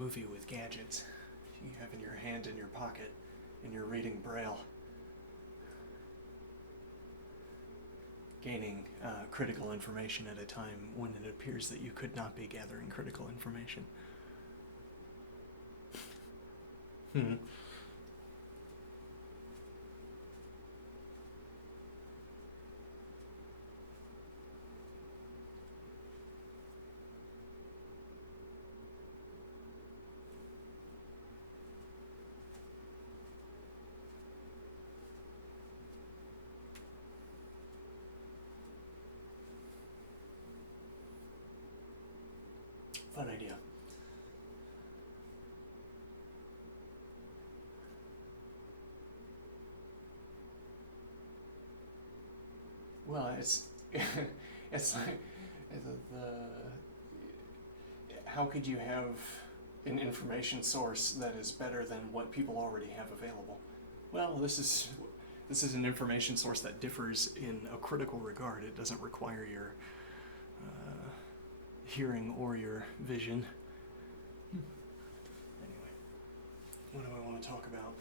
movie with gadgets. You have in your hand in your pocket, and you're reading Braille. Gaining critical information at a time when it appears that you could not be gathering critical information. Fun idea. Well, it's like how could you have an information source that is better than what people already have available? Well, this is an information source that differs in a critical regard. It doesn't require your hearing or your vision. Anyway, what do I want to talk about?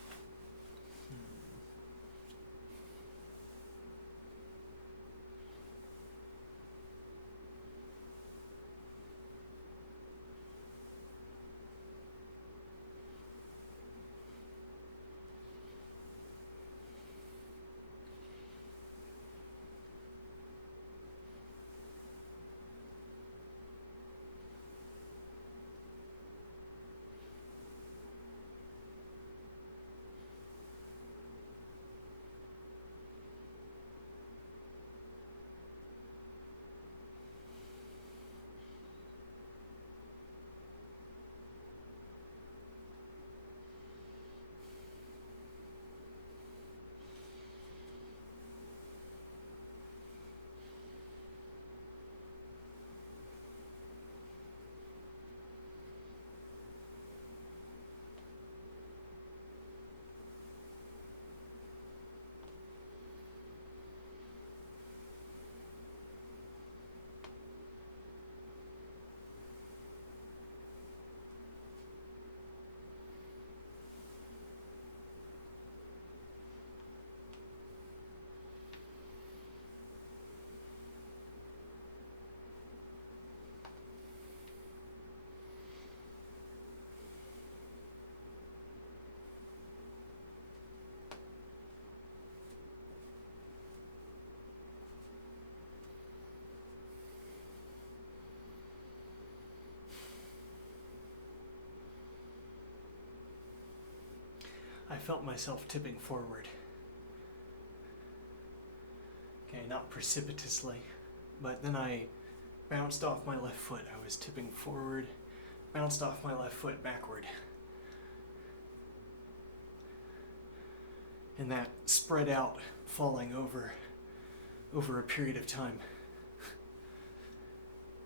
I felt myself tipping forward. Okay, not precipitously, but then I bounced off my left foot. I was tipping forward, bounced off my left foot backward. And that spread out, falling over a period of time.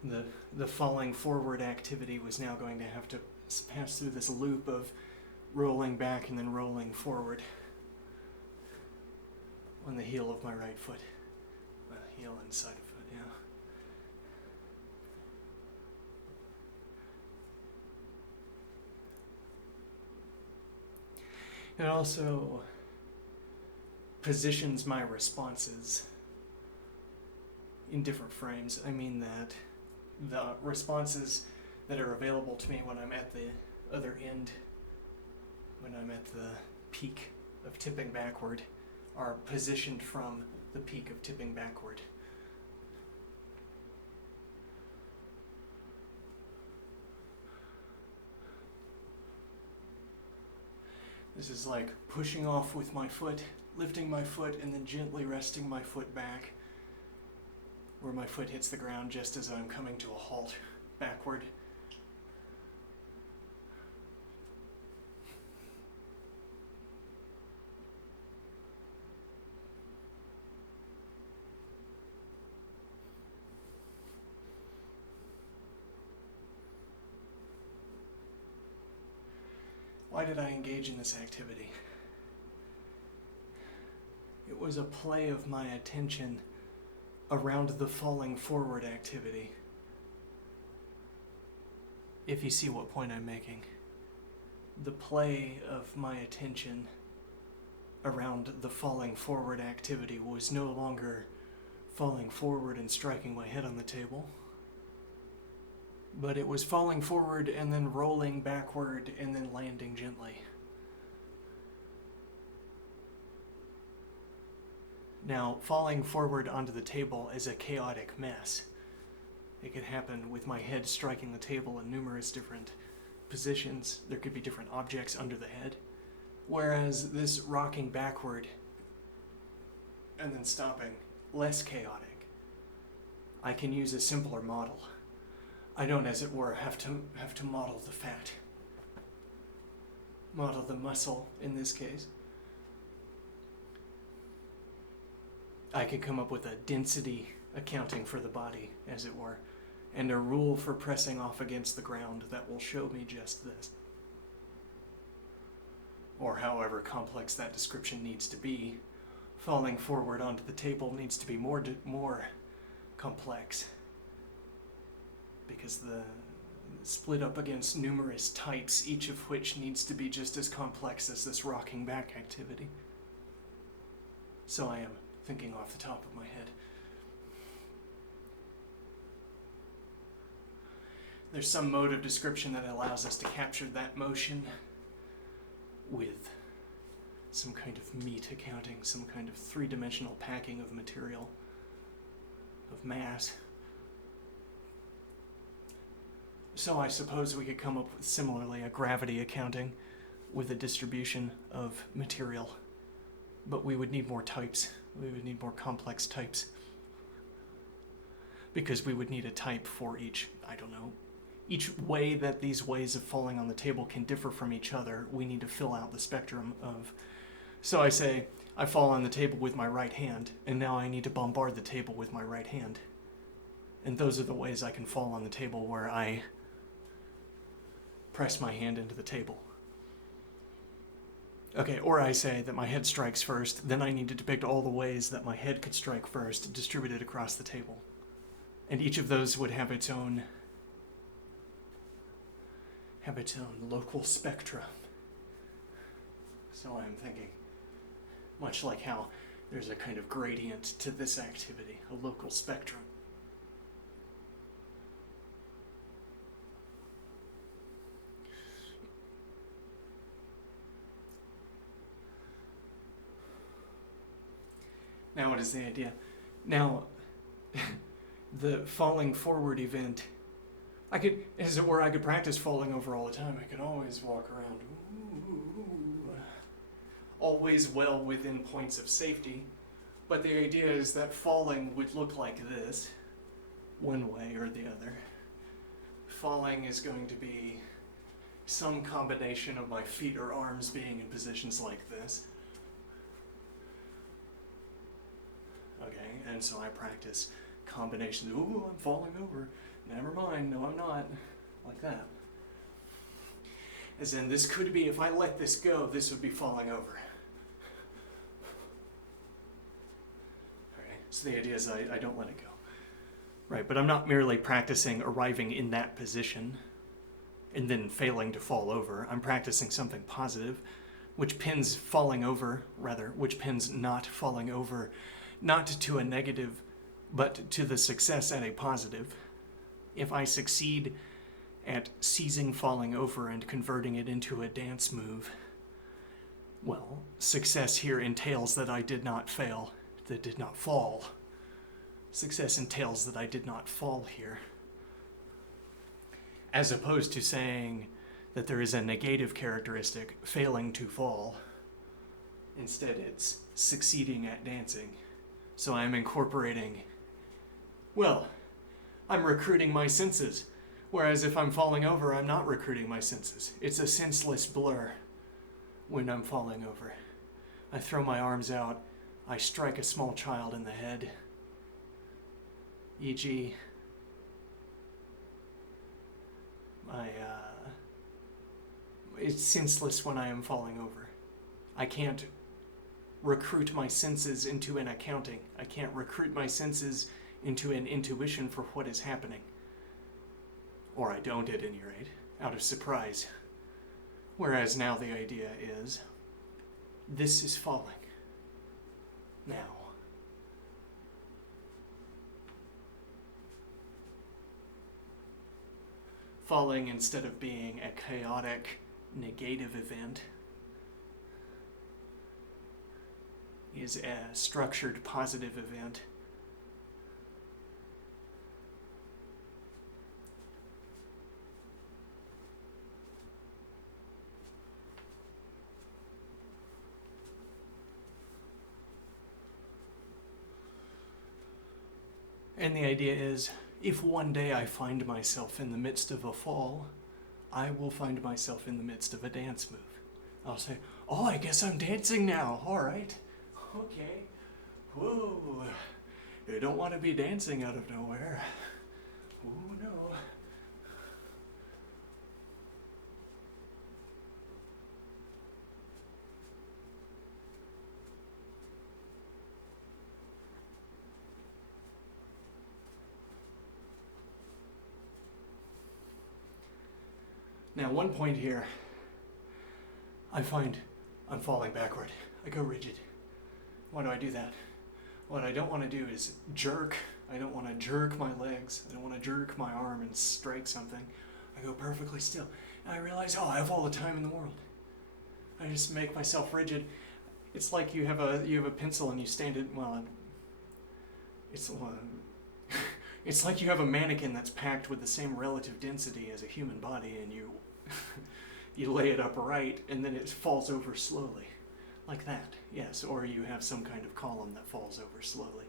The falling forward activity was now going to have to pass through this loop of rolling back and then rolling forward on the heel of my right foot. Heel and side of foot, yeah. It also positions my responses in different frames. I mean that the responses that are available to me when I'm at the other end, when I'm at the peak of tipping backward, are positioned from the peak of tipping backward. This is like pushing off with my foot, lifting my foot, and then gently resting my foot back where my foot hits the ground just as I'm coming to a halt backward. Why did I engage in this activity? It was a play of my attention around the falling forward activity. If you see what point I'm making. The play of my attention around the falling forward activity was no longer falling forward and striking my head on the table, but it was falling forward and then rolling backward and then landing gently. Now, falling forward onto the table is a chaotic mess. It could happen with my head striking the table in numerous different positions. There could be different objects under the head. Whereas this rocking backward and then stopping, less chaotic. I can use a simpler model. I don't, as it were, have to model the fat. Model the muscle in this case. I could come up with a density accounting for the body, as it were, and a rule for pressing off against the ground that will show me just this. Or however complex that description needs to be, falling forward onto the table needs to be more complex, because the split up against numerous types, each of which needs to be just as complex as this rocking back activity. So I am thinking off the top of my head. There's some mode of description that allows us to capture that motion with some kind of meat accounting, some kind of three-dimensional packing of material, of mass. So I suppose we could come up with similarly a gravity accounting with a distribution of material, but we would need more types. We would need more complex types, because we would need a type for each, each way that these ways of falling on the table can differ from each other. We need to fill out the spectrum of. So I say, I fall on the table with my right hand, and now I need to bombard the table with my right hand. And those are the ways I can fall on the table, where I press my hand into the table. Okay, or I say that my head strikes first, then I need to depict all the ways that my head could strike first, distributed across the table. And each of those would have its own local spectra. So I'm thinking, much like how there's a kind of gradient to this activity, a local spectrum. Now what is the idea? Now, the falling forward event, I could, as it were, I could practice falling over all the time. I could always walk around, always well within points of safety. But the idea is that falling would look like this, one way or the other. Falling is going to be some combination of my feet or arms being in positions like this. Okay, and so I practice combinations. Ooh, I'm falling over. Never mind, no I'm not. Like that. As in, this could be, if I let this go, this would be falling over. Alright, so the idea is I don't let it go. Right, but I'm not merely practicing arriving in that position and then failing to fall over. I'm practicing something positive, which pins falling over, rather, which pins not falling over, not to a negative, but to the success at a positive. If I succeed at seizing falling over and converting it into a dance move, well, success here entails that I did not fail, that did not fall. Success entails that I did not fall here. As opposed to saying that there is a negative characteristic, failing to fall. Instead, it's succeeding at dancing. So I'm incorporating, well, I'm recruiting my senses. Whereas if I'm falling over, I'm not recruiting my senses. It's a senseless blur when I'm falling over. I throw my arms out. I strike a small child in the head. E.g., it's senseless when I am falling over. I can't recruit my senses into an accounting. I can't recruit my senses into an intuition for what is happening. Or I don't at any rate, out of surprise. Whereas now the idea is, this is falling. Now. Falling, instead of being a chaotic, negative event, is a structured, positive event. And the idea is, if one day I find myself in the midst of a fall, I will find myself in the midst of a dance move. I'll say, oh, I guess I'm dancing now. All right. Okay. Whoa. You don't want to be dancing out of nowhere. Oh, no. Now, one point here, I find I'm falling backward. I go rigid. Why do I do that? What I don't want to do is jerk. I don't want to jerk my legs. I don't want to jerk my arm and strike something. I go perfectly still. And I realize, oh, I have all the time in the world. I just make myself rigid. It's like you have a pencil and you stand it, it's like you have a mannequin that's packed with the same relative density as a human body, and you you lay it upright and then it falls over slowly. Like that, yes. Or you have some kind of column that falls over slowly.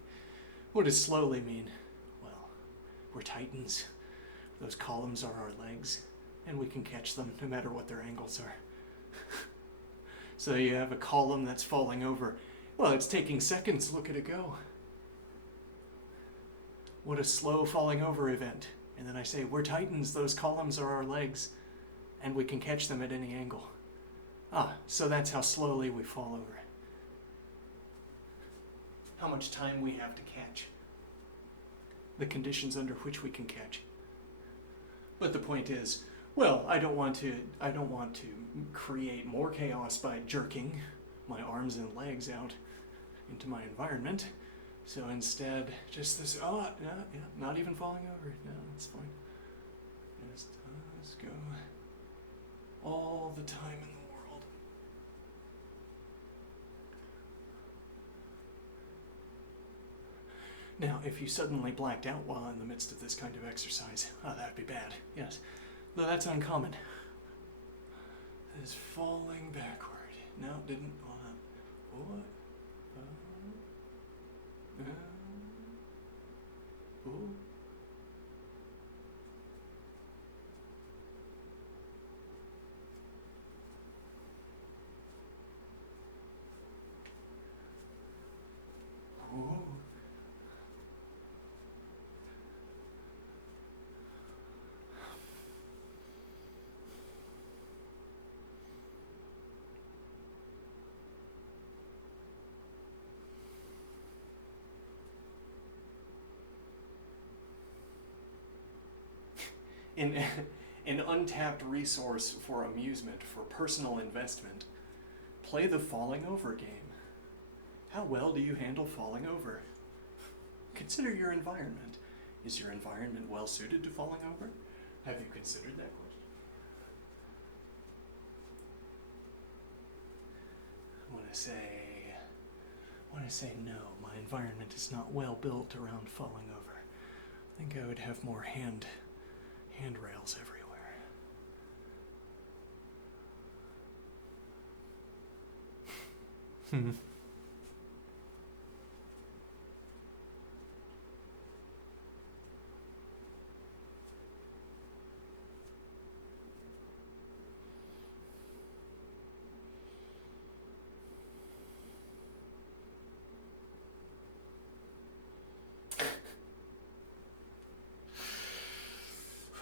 What does slowly mean? Well, we're titans. Those columns are our legs, and we can catch them no matter what their angles are. So you have a column that's falling over. Well, it's taking seconds. Look at it go. What a slow falling over event. And then I say, we're titans. Those columns are our legs, and we can catch them at any angle. So that's how slowly we fall over. How much time we have to catch. The conditions under which we can catch. But the point is, well, I don't want to create more chaos by jerking my arms and legs out into my environment. So instead, just this, not even falling over. No, it's fine. Just let's go all the time in the world. Now, if you suddenly blacked out while in the midst of this kind of exercise, that'd be bad, yes. Though that's uncommon. That is falling backward. No, didn't. What? Ooh. Ooh. An untapped resource for amusement, for personal investment, play the falling over game. How well do you handle falling over? Consider your environment. Is your environment well suited to falling over? Have you considered that question? I want to say no. My environment is not well built around falling over. I think I would have more handrails everywhere.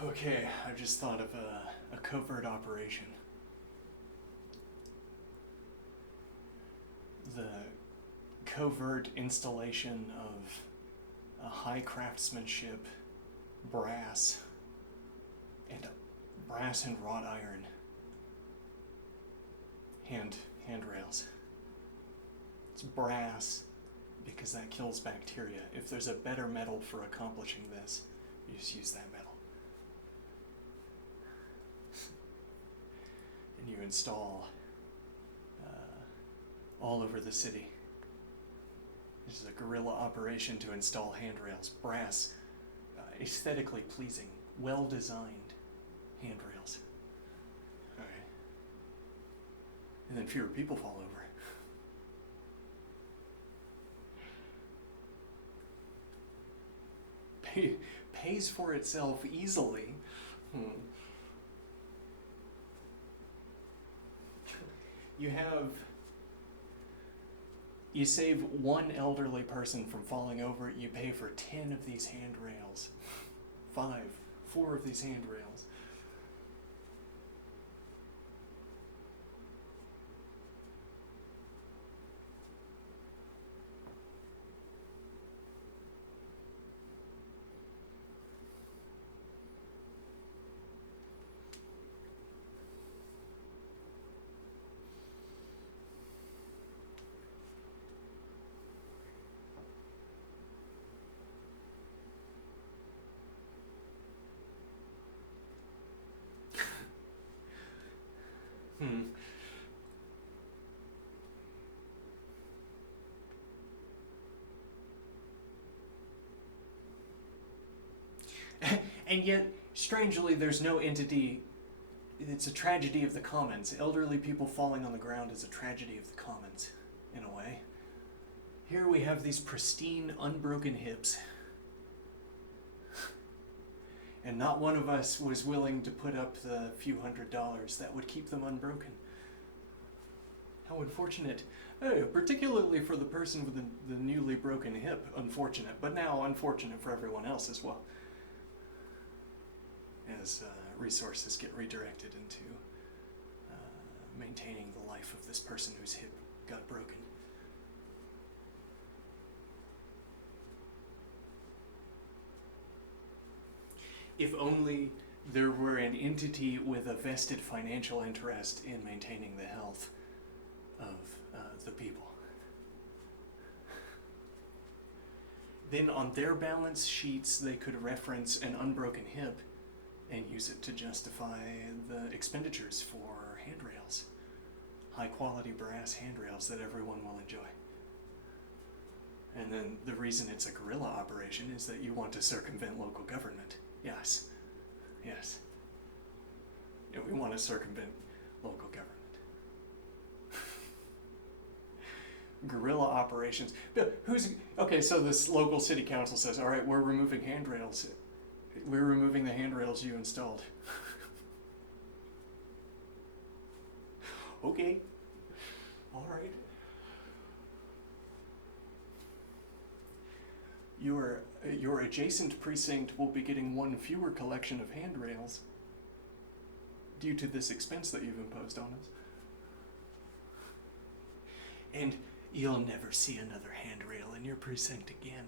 Okay, I just thought of a covert operation. The covert installation of a high craftsmanship brass and wrought iron handrails. It's brass because that kills bacteria. If there's a better metal for accomplishing this, you just use that metal. And you install all over the city. This is a guerrilla operation to install handrails, brass, aesthetically pleasing, well-designed handrails. All right. And then fewer people fall over. Pays for itself easily. You save one elderly person from falling over, you pay for 10 of these handrails. 4 of these handrails. And yet, strangely, there's no entity. It's a tragedy of the commons. Elderly people falling on the ground is a tragedy of the commons, in a way. Here we have these pristine, unbroken hips. And not one of us was willing to put up the few $100s that would keep them unbroken. How unfortunate. Particularly for the person with the newly broken hip, unfortunate. But now unfortunate for everyone else as well. As resources get redirected into maintaining the life of this person whose hip got broken. If only there were an entity with a vested financial interest in maintaining the health of the people. Then on their balance sheets, they could reference an unbroken hip and use it to justify the expenditures for handrails. High quality brass handrails that everyone will enjoy. And then the reason it's a guerrilla operation is that you want to circumvent local government. Yes. Yeah, we want to circumvent local government. Guerrilla operations. Okay, so this local city council says, all right, we're removing handrails. We're removing the handrails you installed. Okay. All right. Your adjacent precinct will be getting one fewer collection of handrails due to this expense that you've imposed on us. And you'll never see another handrail in your precinct again.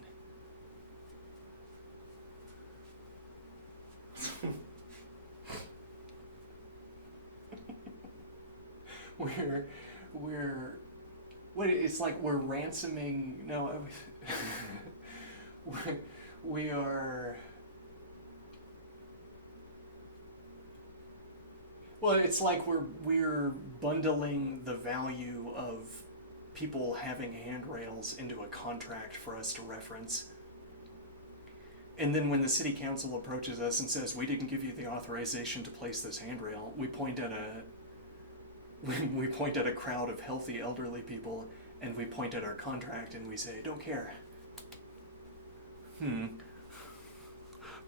we're what it's like we're ransoming. No, we are. Well, it's like we're bundling the value of people having handrails into a contract for us to reference. And then when the city council approaches us and says, we didn't give you the authorization to place this handrail, we point at a crowd of healthy elderly people, and we point at our contract and we say, don't care.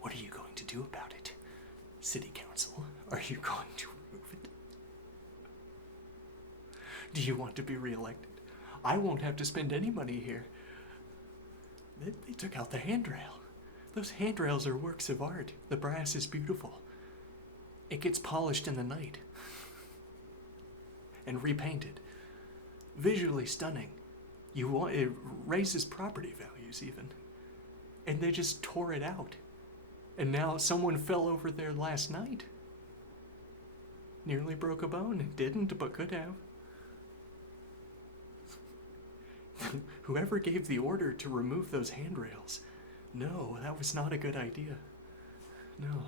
What are you going to do about it, city council? Are you going to remove it? Do you want to be reelected? I won't have to spend any money here. They took out the handrail. Those handrails are works of art. The brass is beautiful. It gets polished in the night and repainted. Visually stunning. It raises property values even. And they just tore it out. And now someone fell over there last night. Nearly broke a bone. Didn't, but could have. Whoever gave the order to remove those handrails, no, that was not a good idea. No,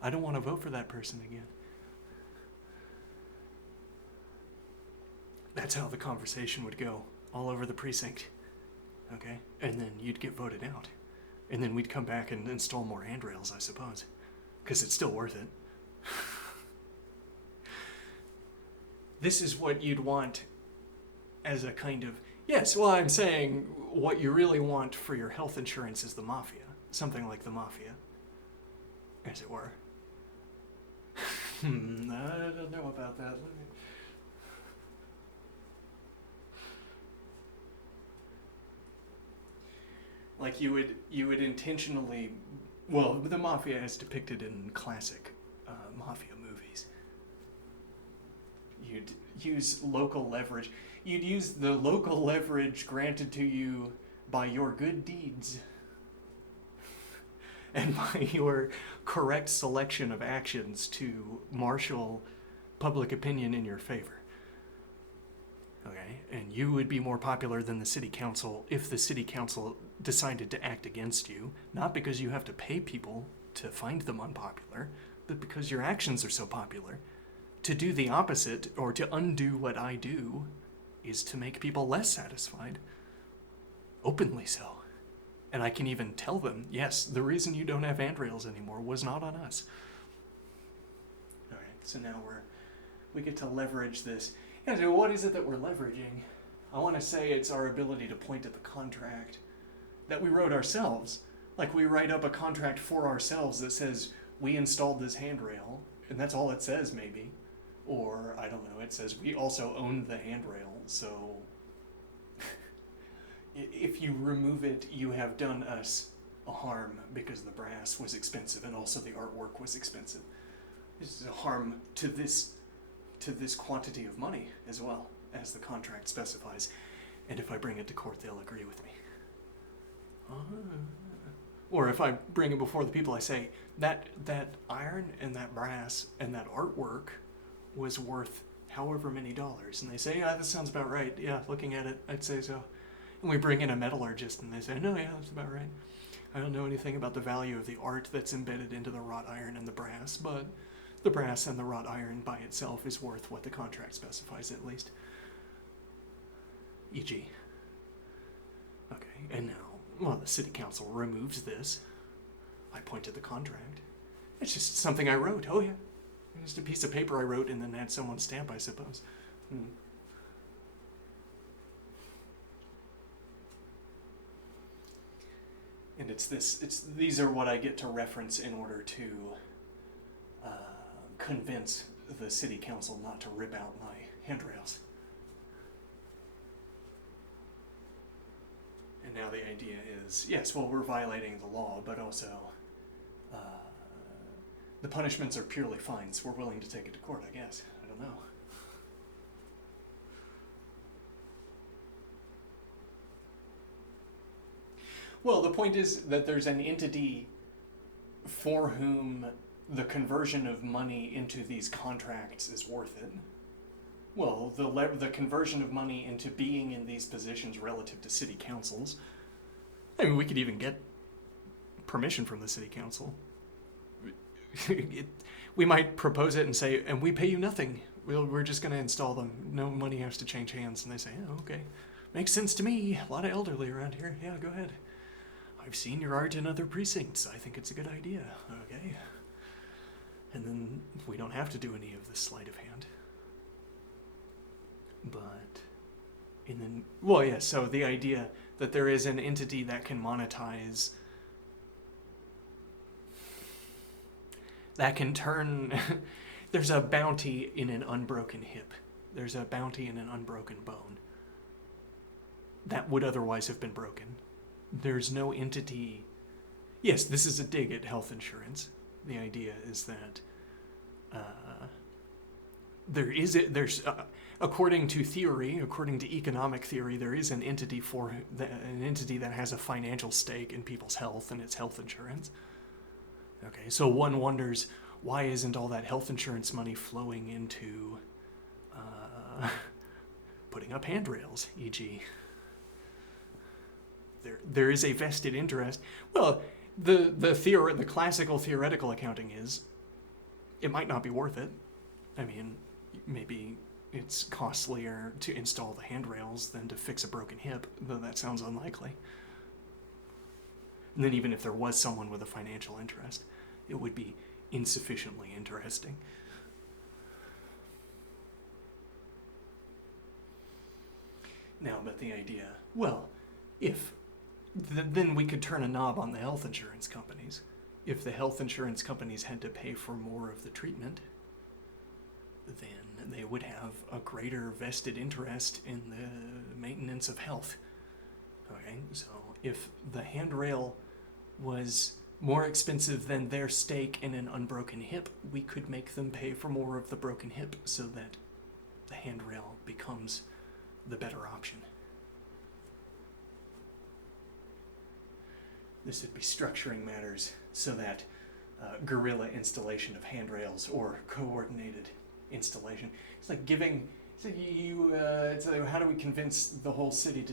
I don't want to vote for that person again. That's how the conversation would go all over the precinct. Okay? And then you'd get voted out. And then we'd come back and install more handrails, I suppose. Because it's still worth it. This is what you'd want as a kind of... Yes, well, I'm saying what you really want for your health insurance is the mafia. Something like the mafia, as it were. I don't know about that. Like you would intentionally... Well, the mafia as depicted in classic mafia movies. You'd use local leverage. You'd use the local leverage granted to you by your good deeds and by your correct selection of actions to marshal public opinion in your favor. Okay? And you would be more popular than the city council if the city council decided to act against you, not because you have to pay people to find them unpopular, but because your actions are so popular. To do the opposite, or to undo what I do, is to make people less satisfied. Openly so. And I can even tell them, yes, the reason you don't have handrails anymore was not on us. All right, so now we get to leverage this. Yeah, so what is it that we're leveraging? I want to say it's our ability to point at the contract that we wrote ourselves. Like we write up a contract for ourselves that says we installed this handrail, and that's all it says maybe. Or, I don't know, it says we also own the handrail, so if you remove it, you have done us a harm because the brass was expensive and also the artwork was expensive. This is a harm to this quantity of money as well, as the contract specifies. And if I bring it to court, they'll agree with me. Or if I bring it before the people, I say, that iron and that brass and that artwork was worth however many dollars. And they say, yeah, that sounds about right. Yeah, looking at it, I'd say so. And we bring in a metallurgist and they say, no, yeah, that's about right. I don't know anything about the value of the art that's embedded into the wrought iron and the brass, but the brass and the wrought iron by itself is worth what the contract specifies at least. E.g. Okay, and now, well, the city council removes this. I point to the contract. It's just something I wrote. Oh, yeah. Just a piece of paper I wrote and then had someone stamp, I suppose. And these are what I get to reference in order to convince the city council not to rip out my handrails. And now the idea is, yes, well, we're violating the law, but also the punishments are purely fines. We're willing to take it to court, I guess. I don't know. Well, the point is that there's an entity for whom the conversion of money into these contracts is worth it. well, the conversion of money into being in these positions relative to city councils. I mean, we could even get permission from the city council. We might propose it and say, and we pay you nothing. We're just going to install them. No money has to change hands. And they say, oh, okay. Makes sense to me. A lot of elderly around here. Yeah, go ahead. I've seen your art in other precincts. I think it's a good idea. Okay. And then we don't have to do any of this sleight of hand. But, and then, well, yeah, so the idea that there is an entity that can monetize, that can turn, there's a bounty in an unbroken hip. There's a bounty in an unbroken bone that would otherwise have been broken. There's no entity. Yes, this is a dig at health insurance. The idea is that according to theory, according to economic theory, there is an entity that has a financial stake in people's health, and it's health insurance. Okay, so one wonders, why isn't all that health insurance money flowing into putting up handrails, e.g.? There is a vested interest. Well, the classical theoretical accounting is, it might not be worth it. I mean, maybe it's costlier to install the handrails than to fix a broken hip, though that sounds unlikely. And then even if there was someone with a financial interest, it would be insufficiently interesting. Now, but the idea, well, then we could turn a knob on the health insurance companies. If the health insurance companies had to pay for more of the treatment, then they would have a greater vested interest in the maintenance of health. Okay, so if the handrail was more expensive than their stake in an unbroken hip, we could make them pay for more of the broken hip so that the handrail becomes the better option. This would be structuring matters so that guerrilla installation of handrails or coordinated installation. It's like it's like, how do we convince the whole city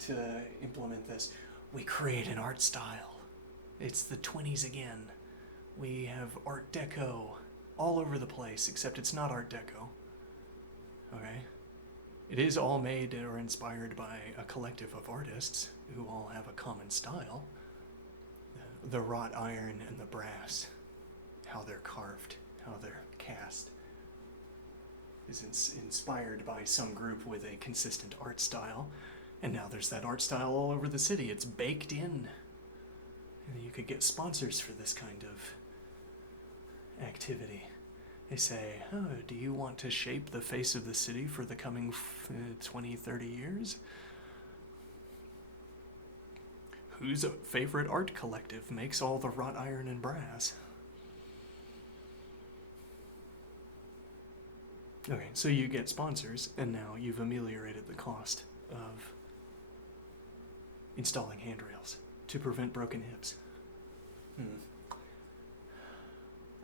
to implement this? We create an art style. It's the 20s again. We have Art Deco all over the place, except it's not Art Deco. Okay? It is all made or inspired by a collective of artists who all have a common style. The wrought iron and the brass, how they're carved, how they're cast, is inspired by some group with a consistent art style. And now there's that art style all over the city. It's baked in. And you could get sponsors for this kind of activity. They say, oh, do you want to shape the face of the city for the coming 20, 30 years? Whose favorite art collective makes all the wrought iron and brass? Okay, so you get sponsors, and now you've ameliorated the cost of installing handrails to prevent broken hips.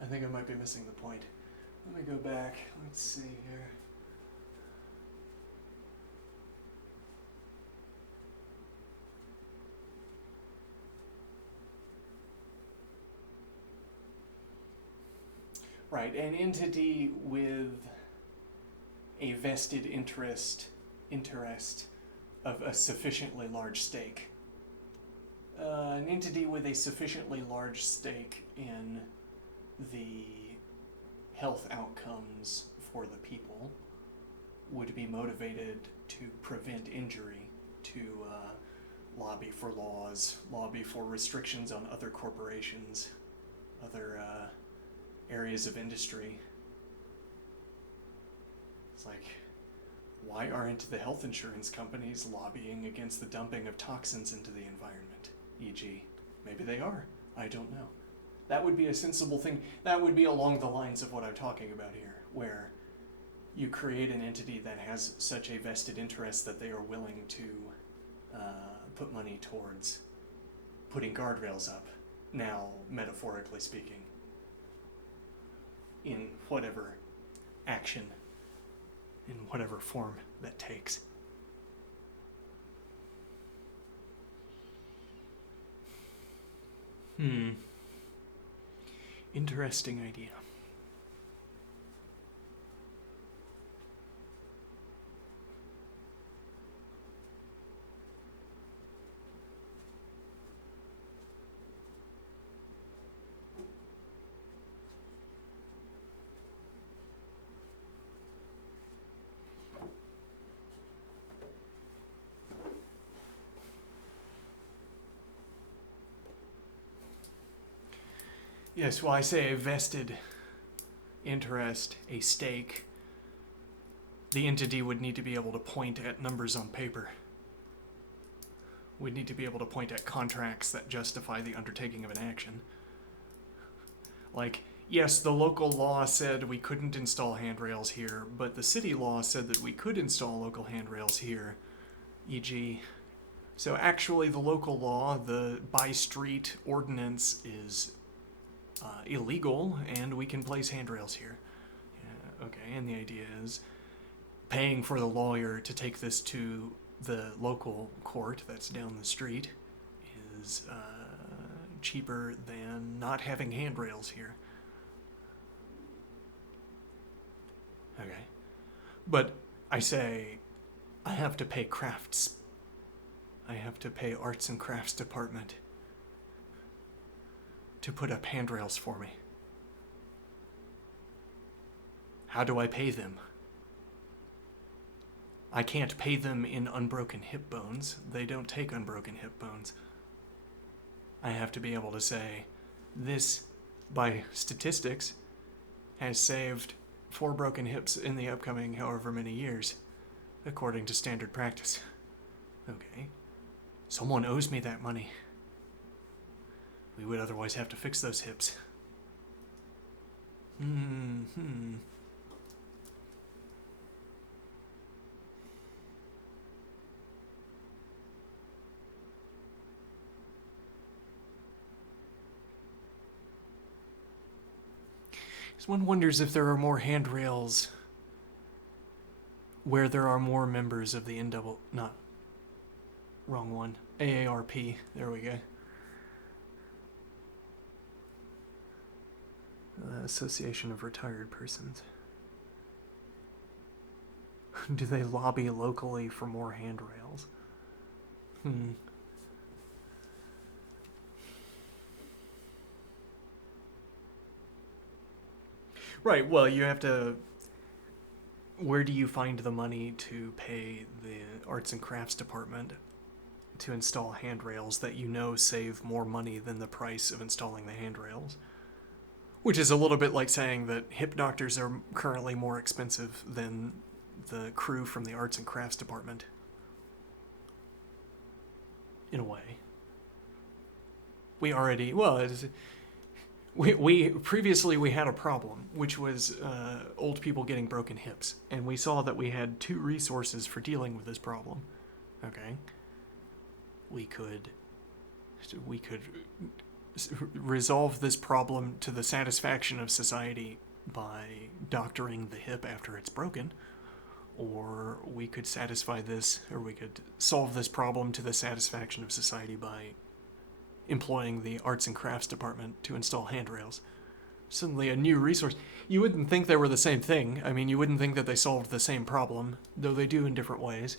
I think I might be missing the point. Let me go back. Let's see here. Right, an entity with a vested interest of a sufficiently large stake. An entity with a sufficiently large stake in the health outcomes for the people would be motivated to prevent injury, to lobby for laws, lobby for restrictions on other corporations, other areas of industry. It's like, why aren't the health insurance companies lobbying against the dumping of toxins into the environment? E.g., maybe they are. I don't know. That would be a sensible thing. That would be along the lines of what I'm talking about here, where you create an entity that has such a vested interest that they are willing to put money towards putting guardrails up, now metaphorically speaking, in whatever action in whatever form that takes. Interesting idea. Yes, well, I say a vested interest, a stake. The entity would need to be able to point at numbers on paper. We'd need to be able to point at contracts that justify the undertaking of an action. Like, yes, the local law said we couldn't install handrails here, but the city law said that we could install local handrails here, e.g. So actually the local law, the by-street ordinance, is illegal, and we can place handrails here. Okay, and the idea is paying for the lawyer to take this to the local court that's down the street is cheaper than not having handrails here. Okay. But I say, I have to pay crafts. I have to pay arts and crafts department to put up handrails for me. How do I pay them? I can't pay them in unbroken hip bones. They don't take unbroken hip bones. I have to be able to say, this, by statistics, has saved 4 broken hips in the upcoming however many years, according to standard practice. Okay. Someone owes me that money. We would otherwise have to fix those hips. One wonders if there are more handrails where there are more members of the AARP. There we go. Association of Retired Persons. Do they lobby locally for more handrails? Right, well, you have to... Where do you find the money to pay the arts and crafts department to install handrails that you know save more money than the price of installing the handrails? Which is a little bit like saying that hip doctors are currently more expensive than the crew from the arts and crafts department. In a way. We already... Well, we previously we had a problem, which was old people getting broken hips, and we saw that we had 2 resources for dealing with this problem. Okay, we could resolve this problem to the satisfaction of society by doctoring the hip after it's broken, or we could solve this problem to the satisfaction of society by employing the arts and crafts department to install handrails. Suddenly a new resource. You wouldn't think they were the same thing. I mean, you wouldn't think that they solved the same problem, though they do in different ways.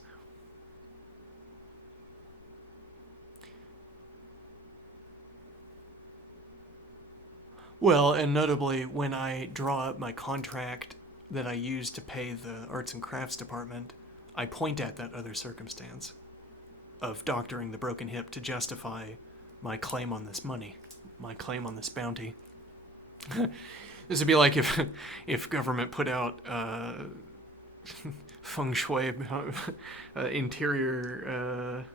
Well, and notably, when I draw up my contract that I use to pay the arts and crafts department, I point at that other circumstance of doctoring the broken hip to justify my claim on this money, my claim on this bounty. This would be like if government put out feng shui interior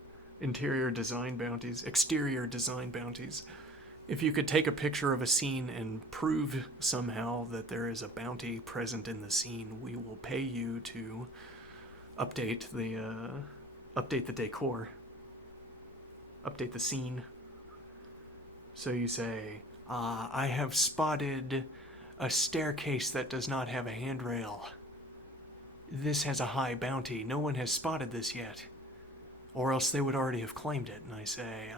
design bounties, exterior design bounties. If you could take a picture of a scene and prove somehow that there is a bounty present in the scene, we will pay you to update the decor, update the scene. So you say, I have spotted a staircase that does not have a handrail. this has a high bounty. No one has spotted this yet. Or else they would already have claimed it. And I say,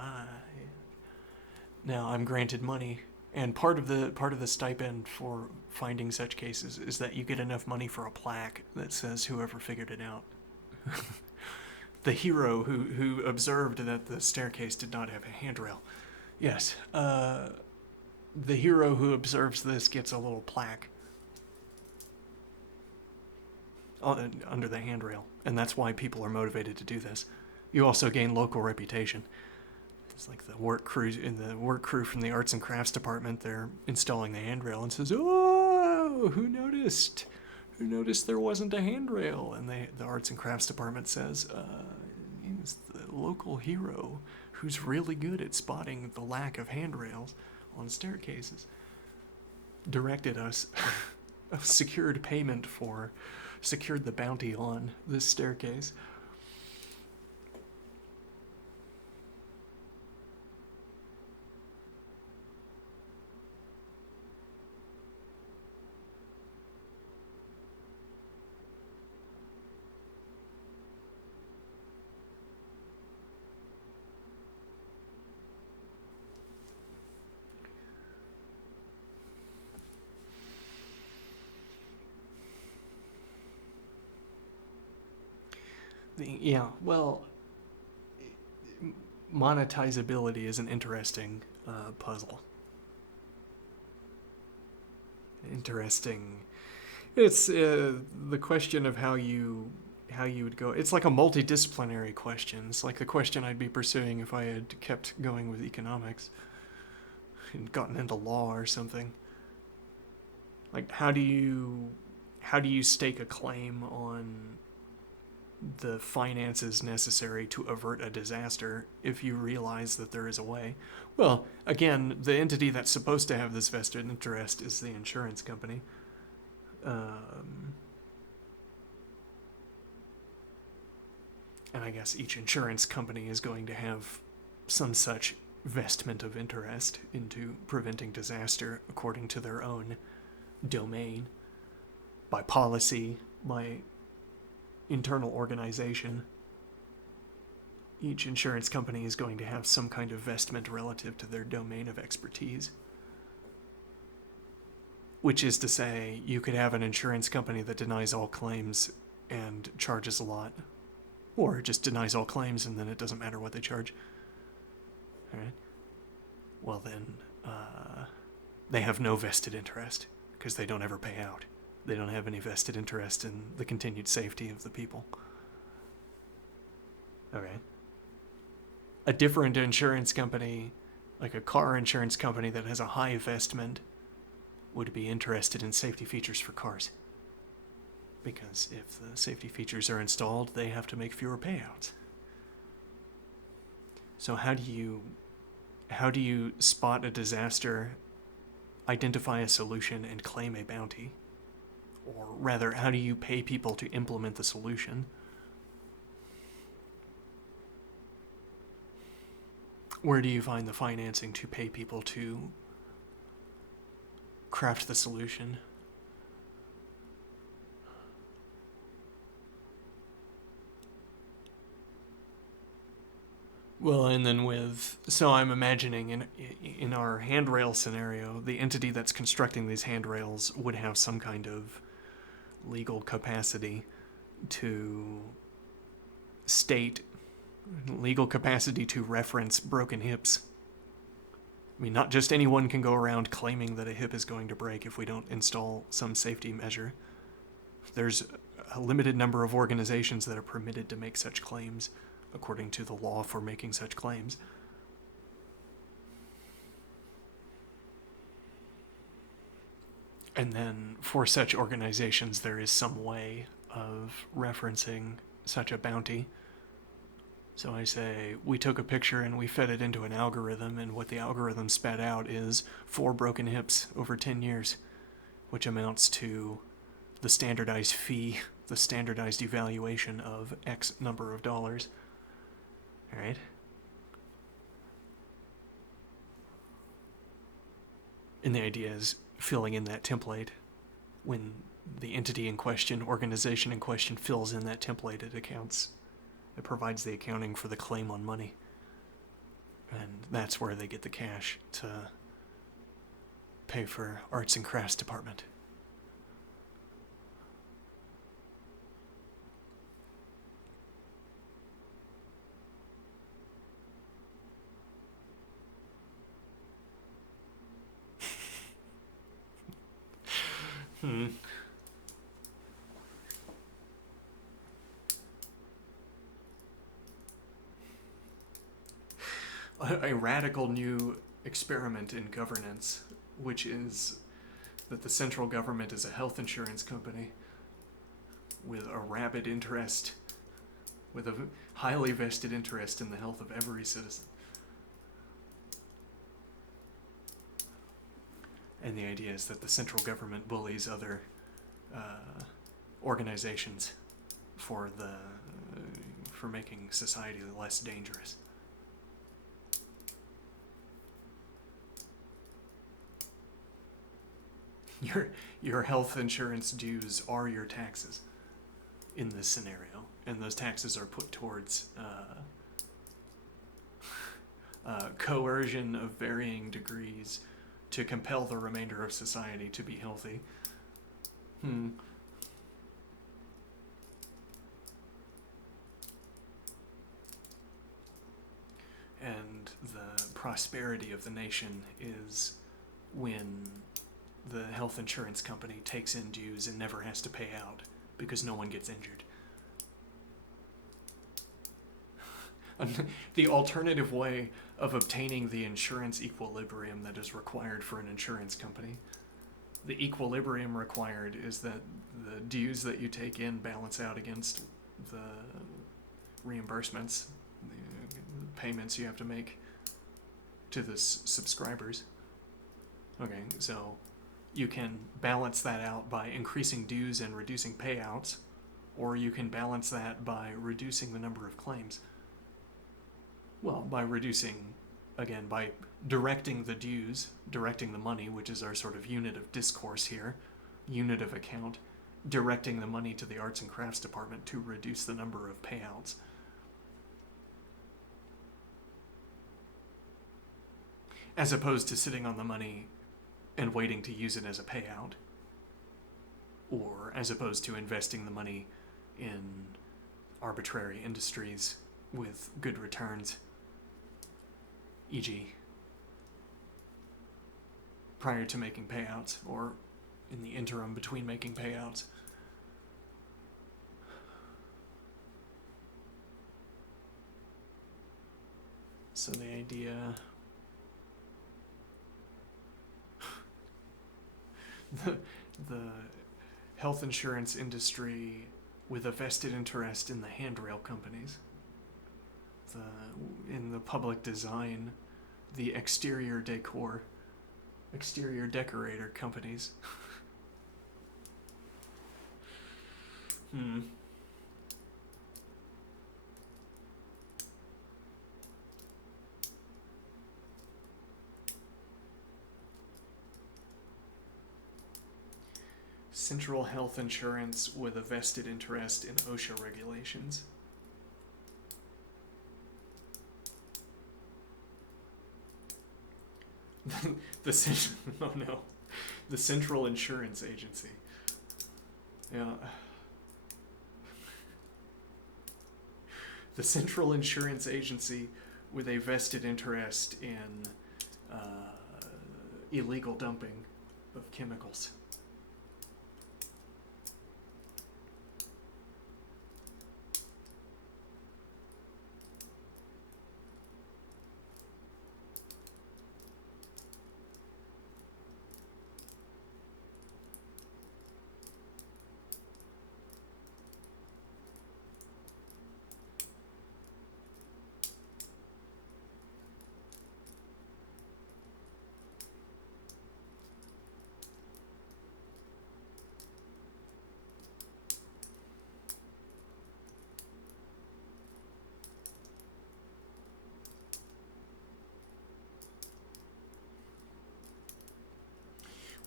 now I'm granted money. And part of the stipend for finding such cases is that you get enough money for a plaque that says whoever figured it out. The hero who observed that the staircase did not have a handrail. Yes, the hero who observes this gets a little plaque under the handrail, and that's why people are motivated to do this. You also gain local reputation. It's like the work crew from the arts and crafts department. They're installing the handrail and says, "Oh, who noticed? Who noticed there wasn't a handrail?" And the arts and crafts department says, "It's the local hero who's really good at spotting the lack of handrails on staircases. Directed us, secured the bounty on this staircase." Yeah, well, monetizability is an interesting puzzle. Interesting. It's the question of how you would go. It's like a multidisciplinary question. It's like the question I'd be pursuing if I had kept going with economics and gotten into law or something. Like, how do you stake a claim on the finances necessary to avert a disaster if you realize that there is a way? Well, again, the entity that's supposed to have this vested interest is the insurance company. And I guess each insurance company is going to have some such vestment of interest into preventing disaster according to their own domain, by policy, by internal organization. Each insurance company is going to have some kind of vestment relative to their domain of expertise. Which is to say, you could have an insurance company that denies all claims and charges a lot. Or just denies all claims and then it doesn't matter what they charge. Alright? Well then, they have no vested interest, because they don't ever pay out. They don't have any vested interest in the continued safety of the people. Okay. A different insurance company, like a car insurance company that has a high vestment, would be interested in safety features for cars. Because if the safety features are installed, they have to make fewer payouts. So how do you spot a disaster, identify a solution, and claim a bounty? Or rather, how do you pay people to implement the solution? Where do you find the financing to pay people to craft the solution? Well, and then so I'm imagining in our handrail scenario, the entity that's constructing these handrails would have some kind of legal capacity to reference broken hips. I mean, not just anyone can go around claiming that a hip is going to break if we don't install some safety measure. There's a limited number of organizations that are permitted to make such claims according to the law for making such claims. And then for such organizations, there is some way of referencing such a bounty. So I say, we took a picture and we fed it into an algorithm, and what the algorithm spat out is 4 broken hips over 10 years, which amounts to the standardized fee, the standardized evaluation of X number of dollars. All right? And the idea is filling in that template when the entity in question, organization in question, fills in that template. It provides the accounting for the claim on money. And that's where they get the cash to pay for arts and crafts department. A radical new experiment in governance, which is that the central government is a health insurance company with a rabid interest, with a highly vested interest in the health of every citizen. And the idea is that the central government bullies other organizations for making society less dangerous. Your health insurance dues are your taxes in this scenario, and those taxes are put towards coercion of varying degrees to compel the remainder of society to be healthy. And the prosperity of the nation is when the health insurance company takes in dues and never has to pay out because no one gets injured. The alternative way of obtaining the insurance equilibrium that is required for an insurance company, the equilibrium required is that the dues that you take in balance out against the reimbursements, the payments you have to make to the subscribers. Okay, so you can balance that out by increasing dues and reducing payouts, or you can balance that by reducing the number of claims. Well, by directing the dues, directing the money, which is our sort of unit of discourse here, unit of account, directing the money to the arts and crafts department to reduce the number of payouts. As opposed to sitting on the money and waiting to use it as a payout, or as opposed to investing the money in arbitrary industries with good returns, e.g. prior to making payouts or in the interim between making payouts. So the idea the health insurance industry with a vested interest in the handrail companies, in the public design, the exterior decorator companies. Central health insurance with a vested interest in OSHA regulations. The Central Insurance Agency. Yeah. The Central Insurance Agency with a vested interest in illegal dumping of chemicals.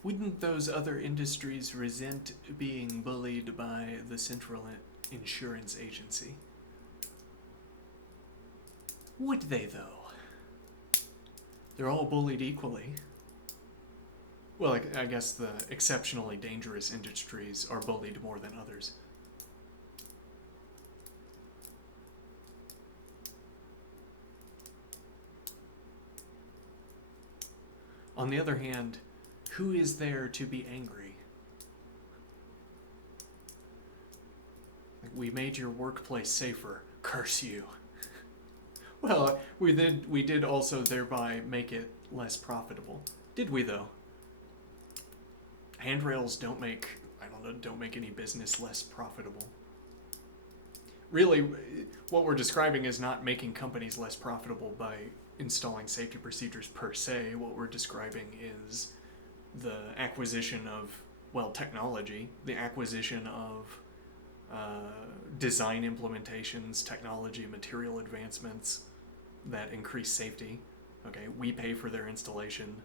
Wouldn't those other industries resent being bullied by the Central Insurance Agency? Would they, though? They're all bullied equally. Well, I guess the exceptionally dangerous industries are bullied more than others. On the other hand, who is there to be angry? We made your workplace safer. Curse you. Well, we did also thereby make it less profitable. Did we, though? Handrails don't make any business less profitable. Really, what we're describing is not making companies less profitable by installing safety procedures per se. What we're describing is the acquisition of, well, technology, the acquisition of design implementations, technology, material advancements that increase safety. Okay, we pay for their installation.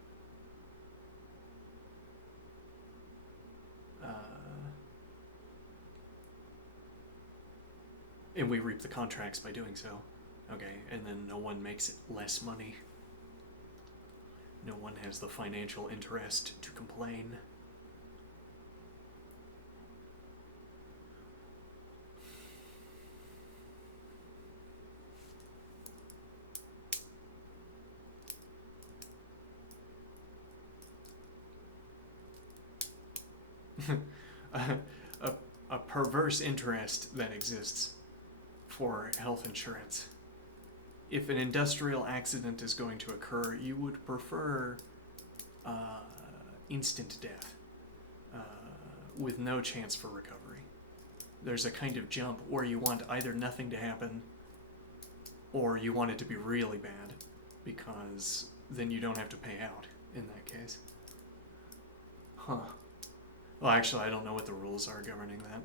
And we reap the contracts by doing so. Okay, and then no one makes it less money. No one has the financial interest to complain. a perverse interest that exists for health insurance. If an industrial accident is going to occur, you would prefer instant death with no chance for recovery. There's a kind of jump where you want either nothing to happen or you want it to be really bad, because then you don't have to pay out in that case. Huh. Well, actually, I don't know what the rules are governing that.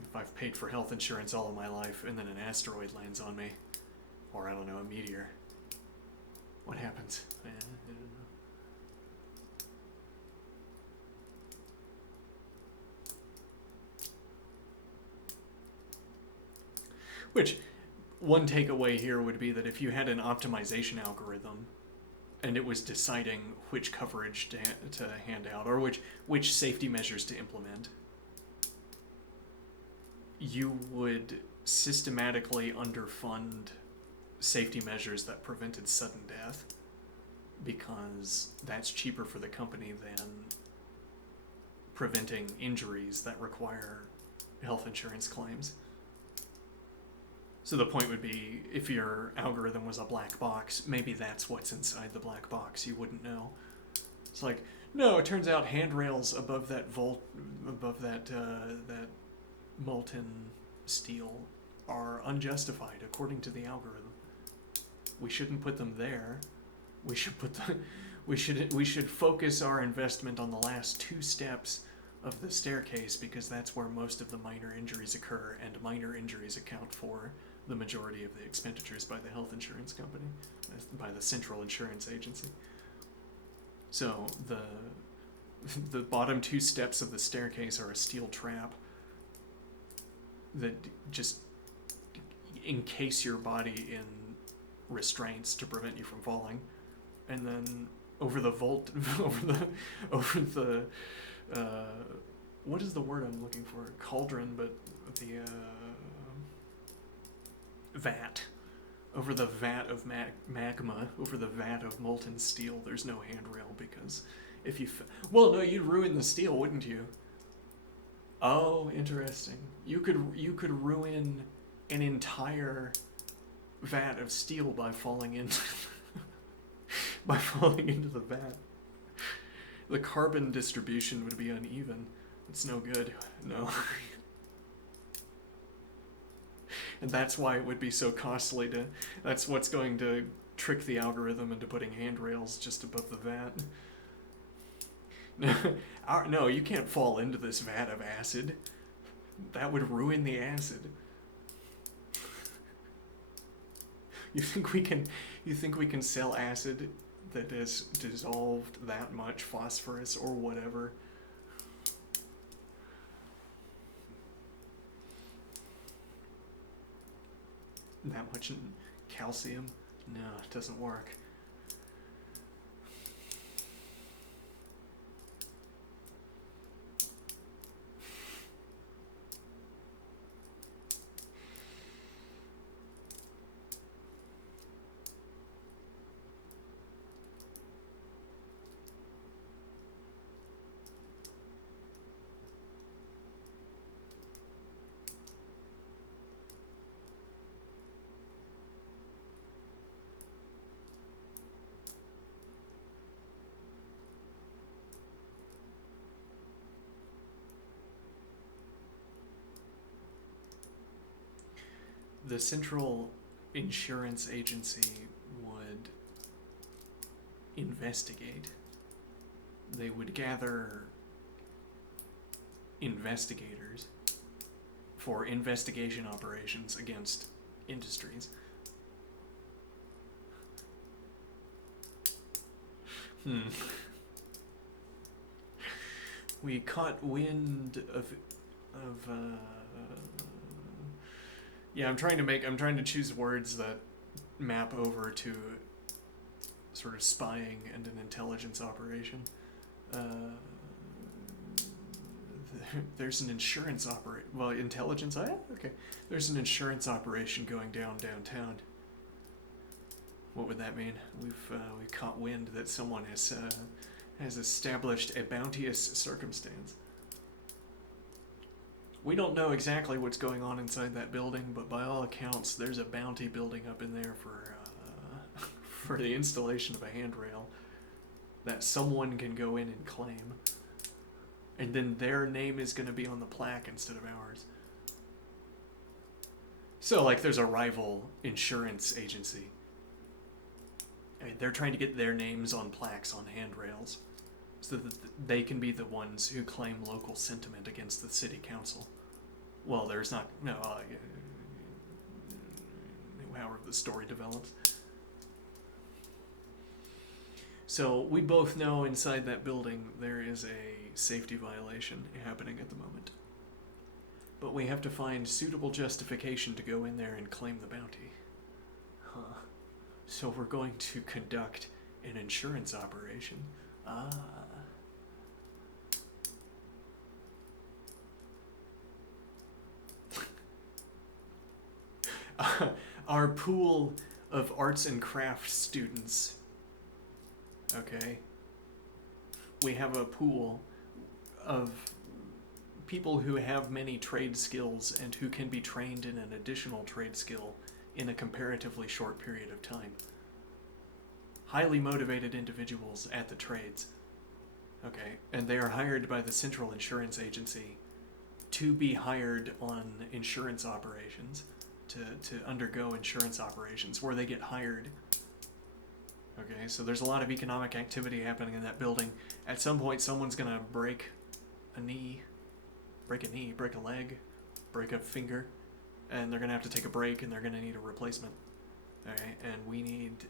If I've paid for health insurance all of my life and then an asteroid lands on me, or I don't know, a meteor, what happens? I don't know. Which, one takeaway here would be that if you had an optimization algorithm and it was deciding which coverage to hand out, or which safety measures to implement, you would systematically underfund safety measures that prevented sudden death, because that's cheaper for the company than preventing injuries that require health insurance claims. So the point would be, if your algorithm was a black box, maybe that's what's inside the black box. You wouldn't know. It's like, no, it turns out handrails above that that molten steel are unjustified according to the algorithm. We shouldn't put them there. We should focus our investment on the last two steps of the staircase, because that's where most of the minor injuries occur, and minor injuries account for the majority of the expenditures by the health insurance company, by the Central Insurance Agency. So the bottom two steps of the staircase are a steel trap that just encase your body in restraints to prevent you from falling, and then over the what is the word I'm looking for? Cauldron, but the vat. Over the vat of magma, over the vat of molten steel, there's no handrail, because if you... well, no, you'd ruin the steel, wouldn't you? Oh, interesting. You could ruin an entire vat of steel by falling into the vat. The carbon distribution would be uneven. It's no good. No. And that's why it would be so costly to... that's what's going to trick the algorithm into putting handrails just above the vat. No, you can't fall into this vat of acid. That would ruin the acid. You think we can sell acid that has dissolved that much phosphorus or whatever. That much calcium? No, it doesn't work. The Central Insurance Agency would investigate. They would gather investigators for investigation operations against industries. We caught wind of yeah, I'm trying to choose words that map over to sort of spying and an intelligence operation. There's an insurance intelligence, okay. There's an insurance operation going down downtown. What would that mean? We caught wind that someone has established a bounteous circumstance. We don't know exactly what's going on inside that building, but by all accounts, there's a bounty building up in there for the installation of a handrail that someone can go in and claim. And then their name is going to be on the plaque instead of ours. So, like, there's a rival insurance agency. I mean, they're trying to get their names on plaques on handrails so that they can be the ones who claim local sentiment against the city council. Well, there's not, no, however the story develops. So we both know inside that building there is a safety violation happening at the moment. But we have to find suitable justification to go in there and claim the bounty. So we're going to conduct an insurance operation. Our pool of arts and crafts students. Okay. We have a pool of people who have many trade skills and who can be trained in an additional trade skill in a comparatively short period of time. Highly motivated individuals at the trades. Okay, and they are hired by the Central Insurance Agency to be hired on insurance operations, to undergo insurance operations where they get hired. Okay, so there's a lot of economic activity happening in that building. At some point, someone's gonna break a leg, break a finger, and they're gonna have to take a break and they're gonna need a replacement. Okay, and we need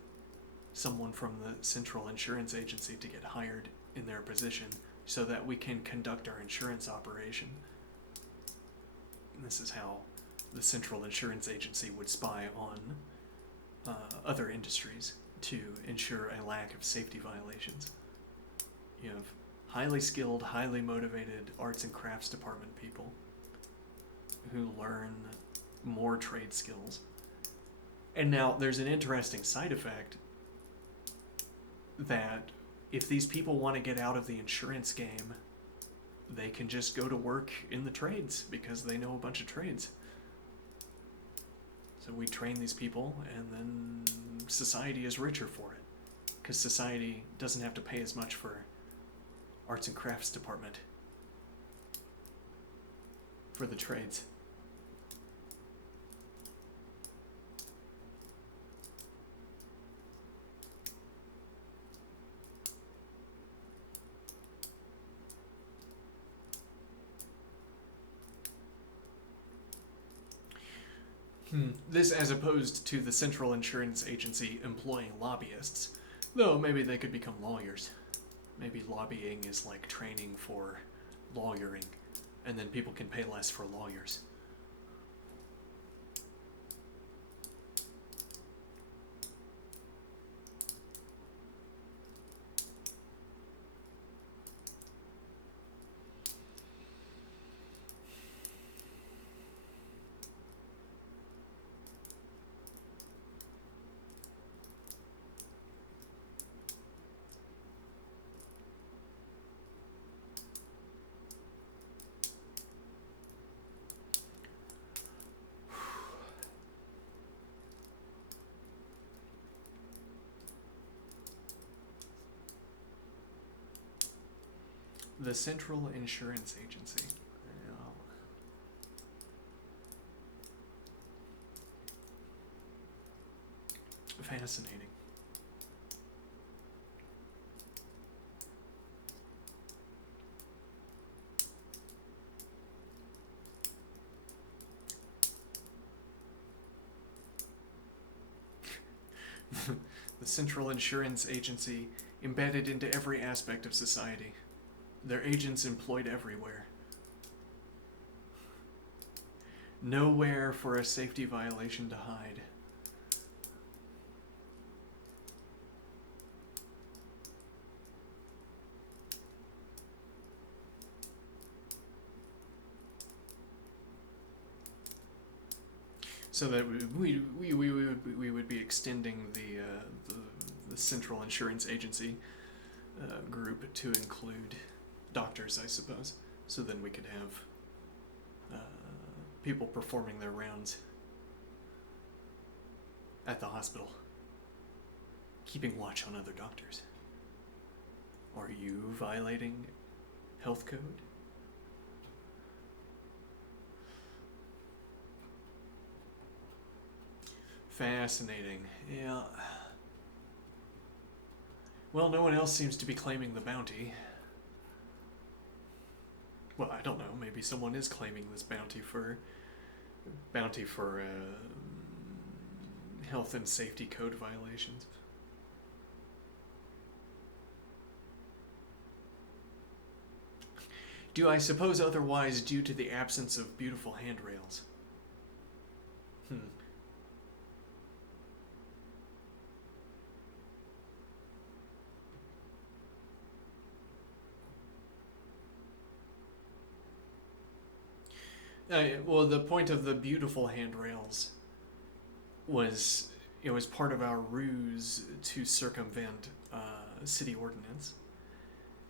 someone from the Central Insurance Agency to get hired in their position so that we can conduct our insurance operation. And this is how the Central Insurance Agency would spy on other industries to ensure a lack of safety violations. You have highly skilled, highly motivated arts and crafts department people who learn more trade skills. And now there's an interesting side effect that if these people want to get out of the insurance game, they can just go to work in the trades because they know a bunch of trades. So we train these people and then society is richer for it because society doesn't have to pay as much for arts and crafts department for the trades. This as opposed to the Central Insurance Agency employing lobbyists. Though maybe they could become lawyers. Maybe lobbying is like training for lawyering, and then people can pay less for lawyers. The Central Insurance Agency. Fascinating. The Central Insurance Agency embedded into every aspect of society. Their agents employed everywhere. Nowhere for a safety violation to hide. So that we would be extending the Central Insurance Agency group to include doctors, I suppose. So then we could have people performing their rounds at the hospital, keeping watch on other doctors. Are you violating health code? Fascinating. Yeah. Well, no one else seems to be claiming the bounty. Well, I don't know. Maybe someone is claiming this bounty for health and safety code violations. Do I suppose otherwise due to the absence of beautiful handrails? Well, the point of the beautiful handrails was it was part of our ruse to circumvent city ordinance.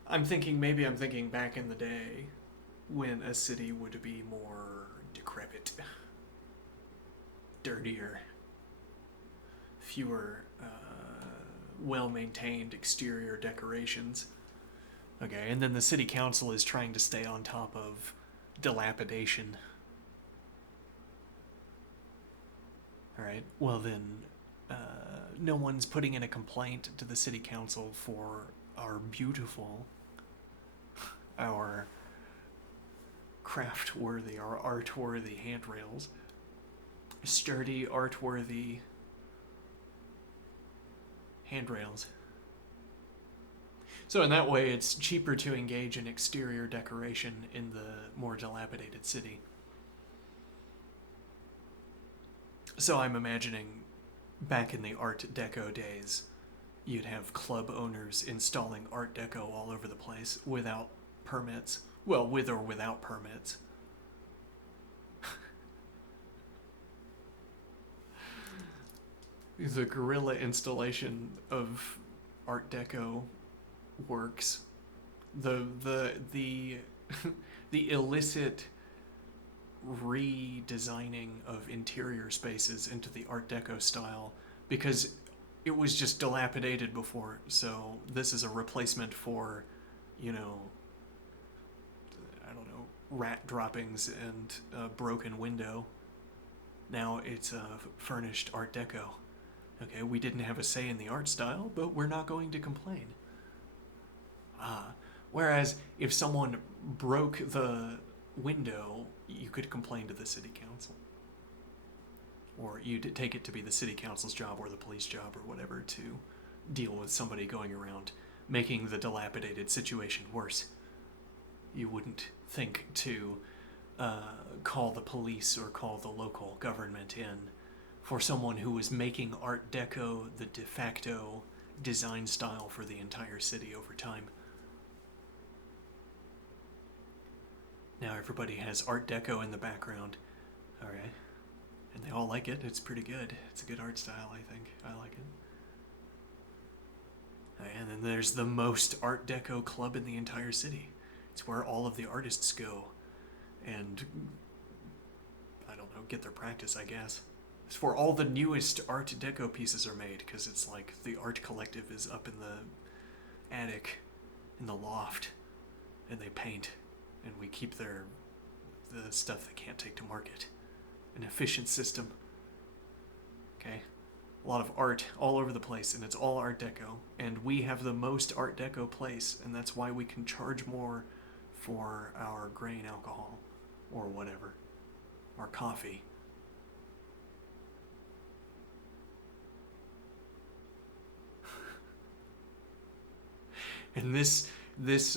I'm thinking back in the day when a city would be more decrepit, dirtier, fewer well-maintained exterior decorations. Okay, and then the city council is trying to stay on top of dilapidation. Alright, well then, no one's putting in a complaint to the city council for our beautiful, our craft-worthy, our art-worthy handrails. Sturdy, art-worthy handrails. So in that way, it's cheaper to engage in exterior decoration in the more dilapidated city. So I'm imagining back in the Art Deco days, you'd have club owners installing Art Deco all over the place without permits. Well, with or without permits. The guerrilla installation of Art Deco works. The the illicit redesigning of interior spaces into the Art Deco style because it was just dilapidated before. So this is a replacement for, I don't know, rat droppings and a broken window. Now it's furnished Art Deco. Okay, we didn't have a say in the art style, but we're not going to complain. Whereas if someone broke the window, you could complain to the city council. Or you'd take it to be the city council's job or the police job or whatever to deal with somebody going around making the dilapidated situation worse. You wouldn't think to call the police or call the local government in for someone who was making Art Deco the de facto design style for the entire city over time. Now everybody has Art Deco in the background, alright? And they all like it. It's pretty good. It's a good art style, I think. I like it. And then there's the most Art Deco club in the entire city. It's where all of the artists go and, I don't know, get their practice, I guess. It's where all the newest Art Deco pieces are made, because it's like the art collective is up in the attic, in the loft, and they paint, and we keep the stuff they can't take to market. An efficient system. Okay? A lot of art all over the place, and it's all Art Deco. And we have the most Art Deco place, and that's why we can charge more for our grain alcohol, or whatever. Our coffee. And this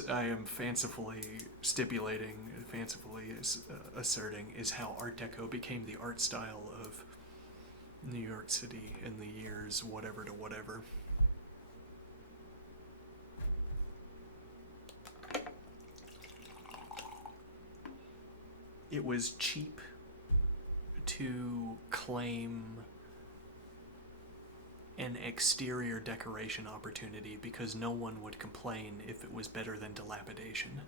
I am fancifully asserting, is how Art Deco became the art style of New York City in the years whatever to whatever. It was cheap to claim an exterior decoration opportunity because no one would complain if it was better than dilapidation.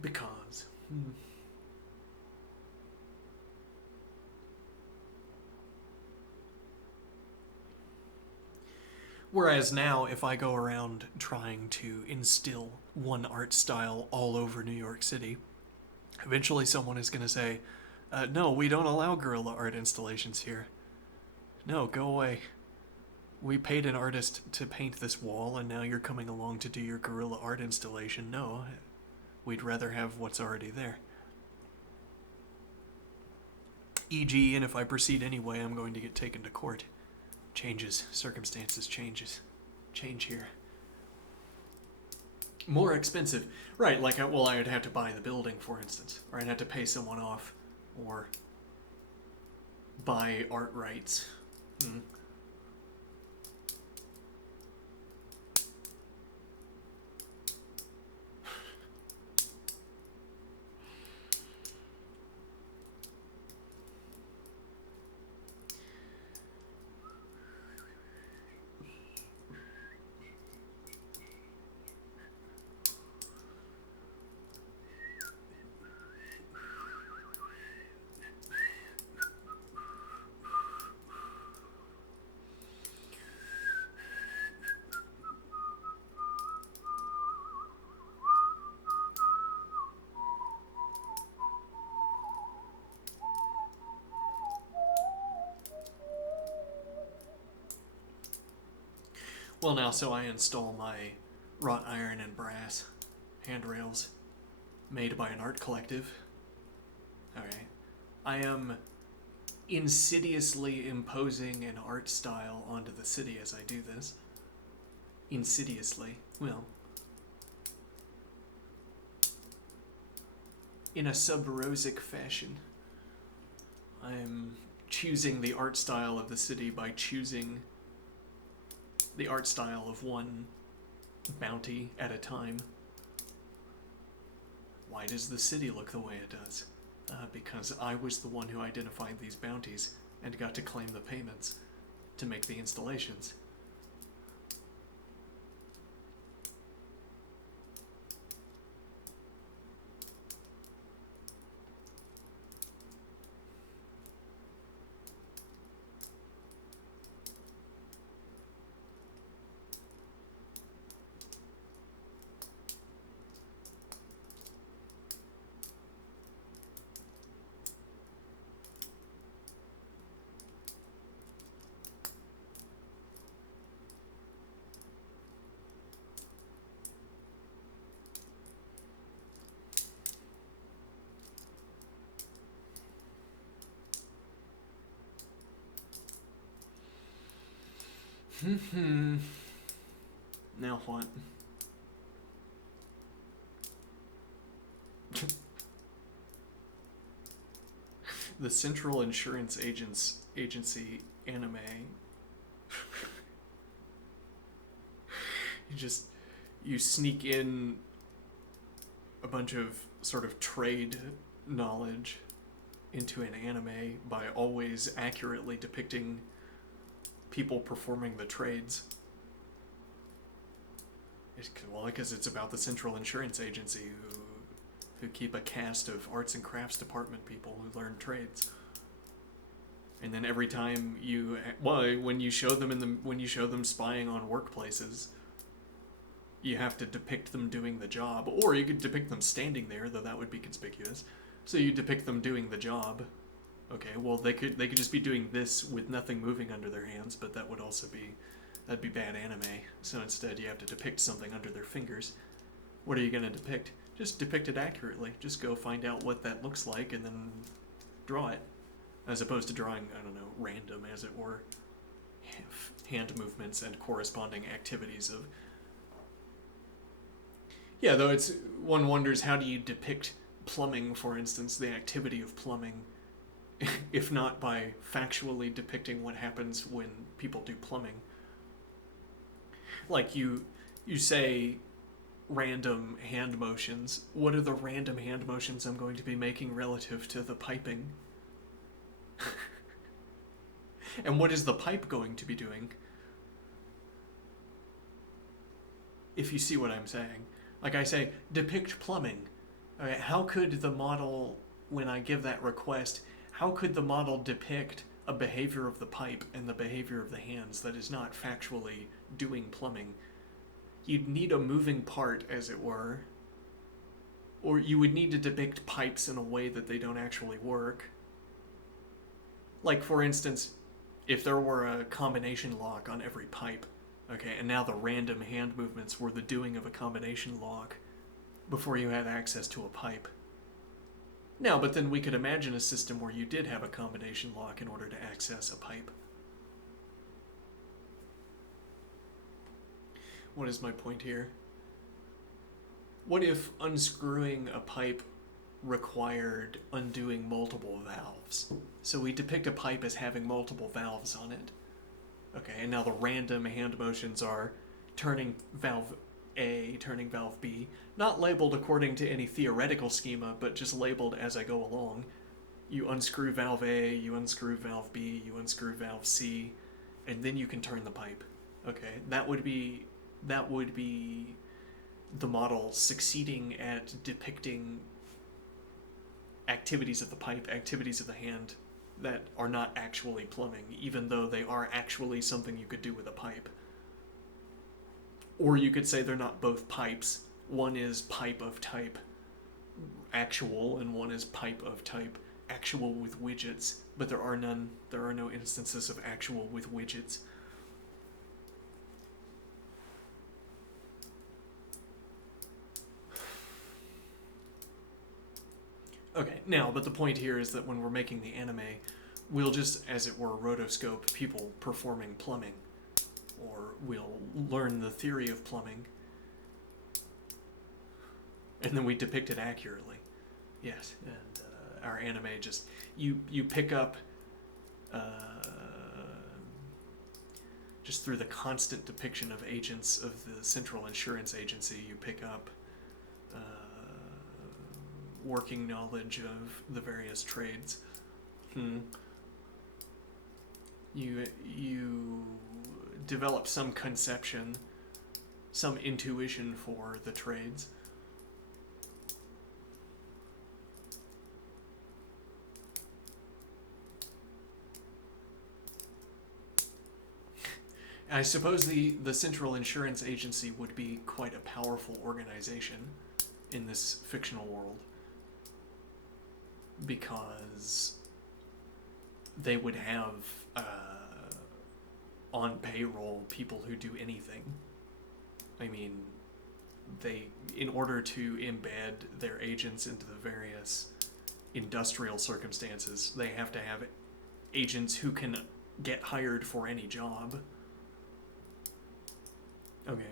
Because. Whereas now, if I go around trying to instill one art style all over New York City, eventually someone is going to say, no, we don't allow guerrilla art installations here. No, go away. We paid an artist to paint this wall, and now you're coming along to do your guerrilla art installation. No, we'd rather have what's already there. E.g., and if I proceed anyway, I'm going to get taken to court. Circumstances change here. More expensive. Right, like, I would have to buy the building, for instance. Or I'd have to pay someone off. Or buy art rights. Well, now, so I install my wrought iron and brass handrails made by an art collective. Alright. I am insidiously imposing an art style onto the city as I do this. Insidiously. Well, in a sub-rosic fashion. I am choosing the art style of the city by choosing the art style of one bounty at a time. Why does the city look the way it does? Because I was the one who identified these bounties and got to claim the payments to make the installations. Now what? The Central Insurance Agency anime. You sneak in a bunch of sort of trade knowledge into an anime by always accurately depicting people performing the trades. Well, because it's about the Central Insurance Agency who keep a cast of arts and crafts department people who learn trades. And then every time when you show them spying on workplaces, you have to depict them doing the job, or you could depict them standing there, though that would be conspicuous. So you depict them doing the job. Okay, well they could just be doing this with nothing moving under their hands, but that'd be bad anime. So instead you have to depict something under their fingers. What are you going to depict? Just depict it accurately. Just go find out what that looks like and then draw it. As opposed to drawing, I don't know, random, as it were, hand movements and corresponding activities of... Yeah, though one wonders, how do you depict plumbing, for instance, the activity of plumbing, if not by factually depicting what happens when people do plumbing? Like you say random hand motions. What are the random hand motions I'm going to be making relative to the piping? And what is the pipe going to be doing? If you see what I'm saying. Like I say, depict plumbing. Okay, how could the model, when I give that request, how could the model depict a behavior of the pipe and the behavior of the hands that is not factually doing plumbing? You'd need a moving part, as it were. Or you would need to depict pipes in a way that they don't actually work. Like, for instance, if there were a combination lock on every pipe, okay, and now the random hand movements were the doing of a combination lock before you had access to a pipe. Now, but then we could imagine a system where you did have a combination lock in order to access a pipe. What is my point here? What if unscrewing a pipe required undoing multiple valves? So we depict a pipe as having multiple valves on it. Okay, and now the random hand motions are turning valve A, turning valve B, not labeled according to any theoretical schema, but just labeled as I go along. You unscrew valve A, you unscrew valve B, you unscrew valve C, and then you can turn the pipe. Okay, that would be the model succeeding at depicting activities of the pipe, activities of the hand that are not actually plumbing, even though they are actually something you could do with a pipe. Or you could say they're not both pipes. One is pipe of type actual, and one is pipe of type actual with widgets, but there are no instances of actual with widgets. Okay, now, but the point here is that when we're making the anime, we'll just, as it were, rotoscope people performing plumbing, or we'll learn the theory of plumbing, and then we depict it accurately. Yes, and our anime just, you pick up, just through the constant depiction of agents of the Central Insurance Agency, you pick up working knowledge of the various trades. You develop some conception, some intuition for the trades. I suppose the Central Insurance Agency would be quite a powerful organization in this fictional world, because they would have on payroll people who do anything. I mean, in order to embed their agents into the various industrial circumstances, they have to have agents who can get hired for any job. Okay.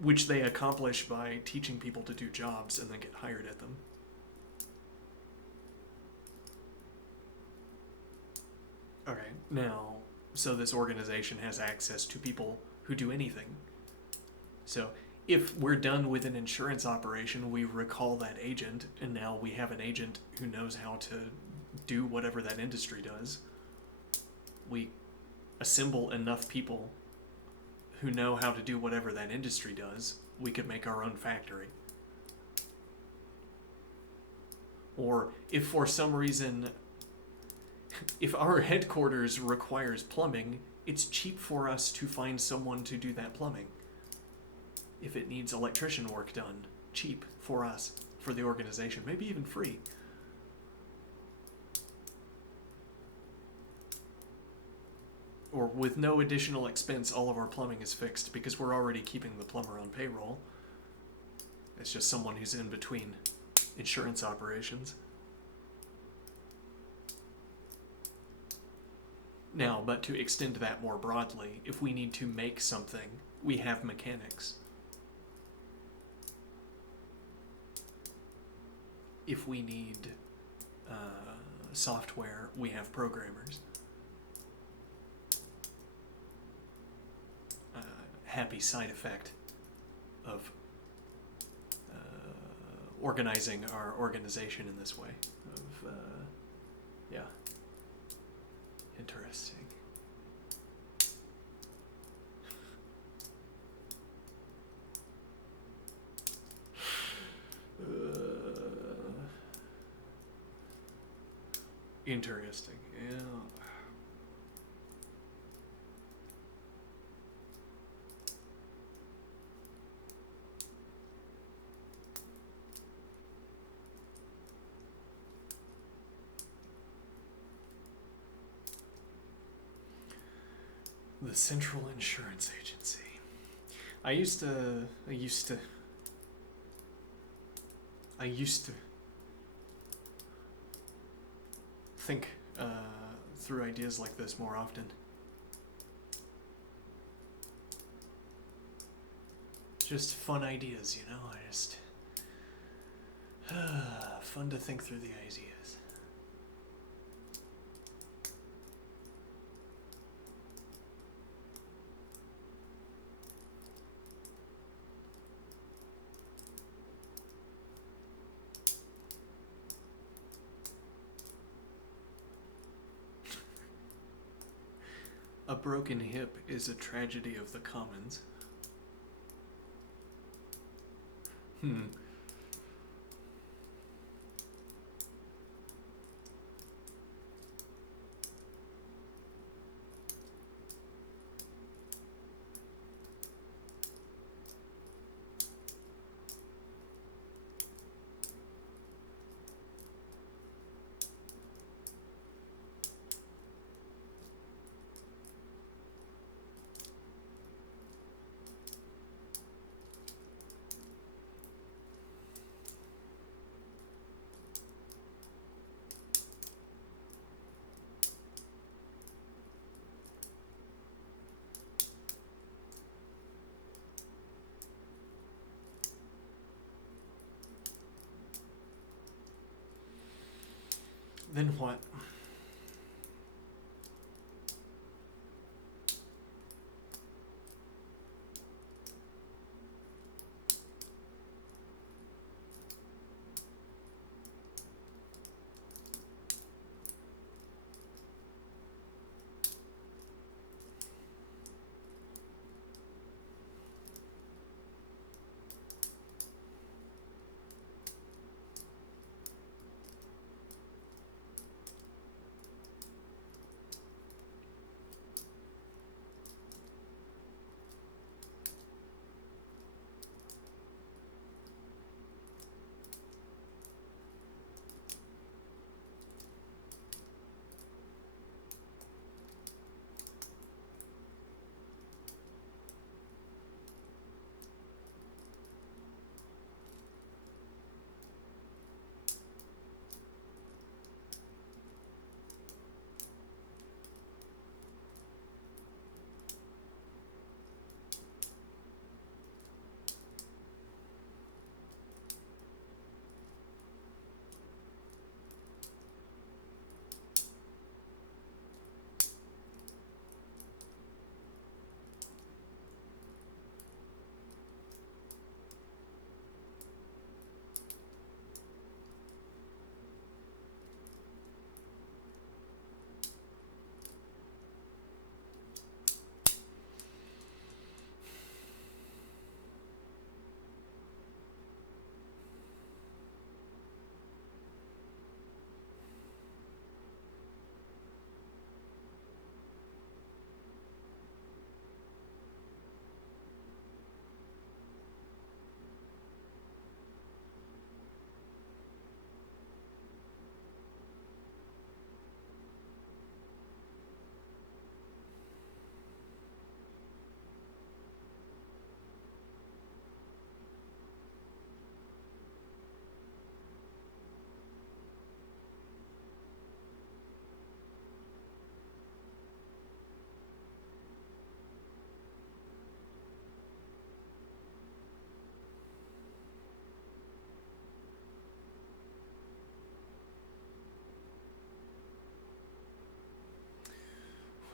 Which they accomplish by teaching people to do jobs and then get hired at them. Okay. Now, so this organization has access to people who do anything. So if we're done with an insurance operation, we recall that agent, and now we have an agent who knows how to do whatever that industry does. We assemble enough people who know how to do whatever that industry does, we could make our own factory. Or if for some reason, if our headquarters requires plumbing, it's cheap for us to find someone to do that plumbing. If it needs electrician work done, cheap for us, for the organization, maybe even free. Or with no additional expense, all of our plumbing is fixed because we're already keeping the plumber on payroll. It's just someone who's in between insurance operations. Now, but to extend that more broadly, if we need to make something, we have mechanics. If we need software, we have programmers. Happy side effect of organizing our organization in this way. Yeah. Interesting. Interesting. Yeah. The Central Insurance Agency. I used to think through ideas like this more often. Just fun ideas, you know? Fun to think through the ideas. A broken hip is a tragedy of the commons. Then what?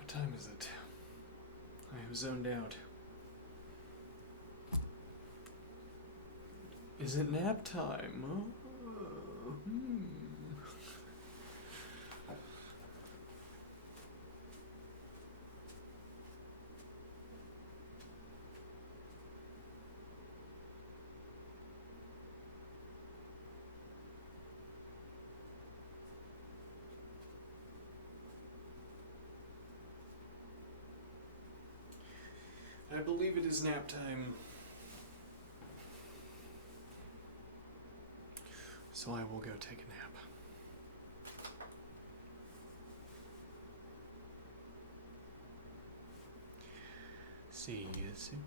What time is it? I am zoned out. Is it nap time? Oh, I believe it is nap time. So I will go take a nap. See you soon.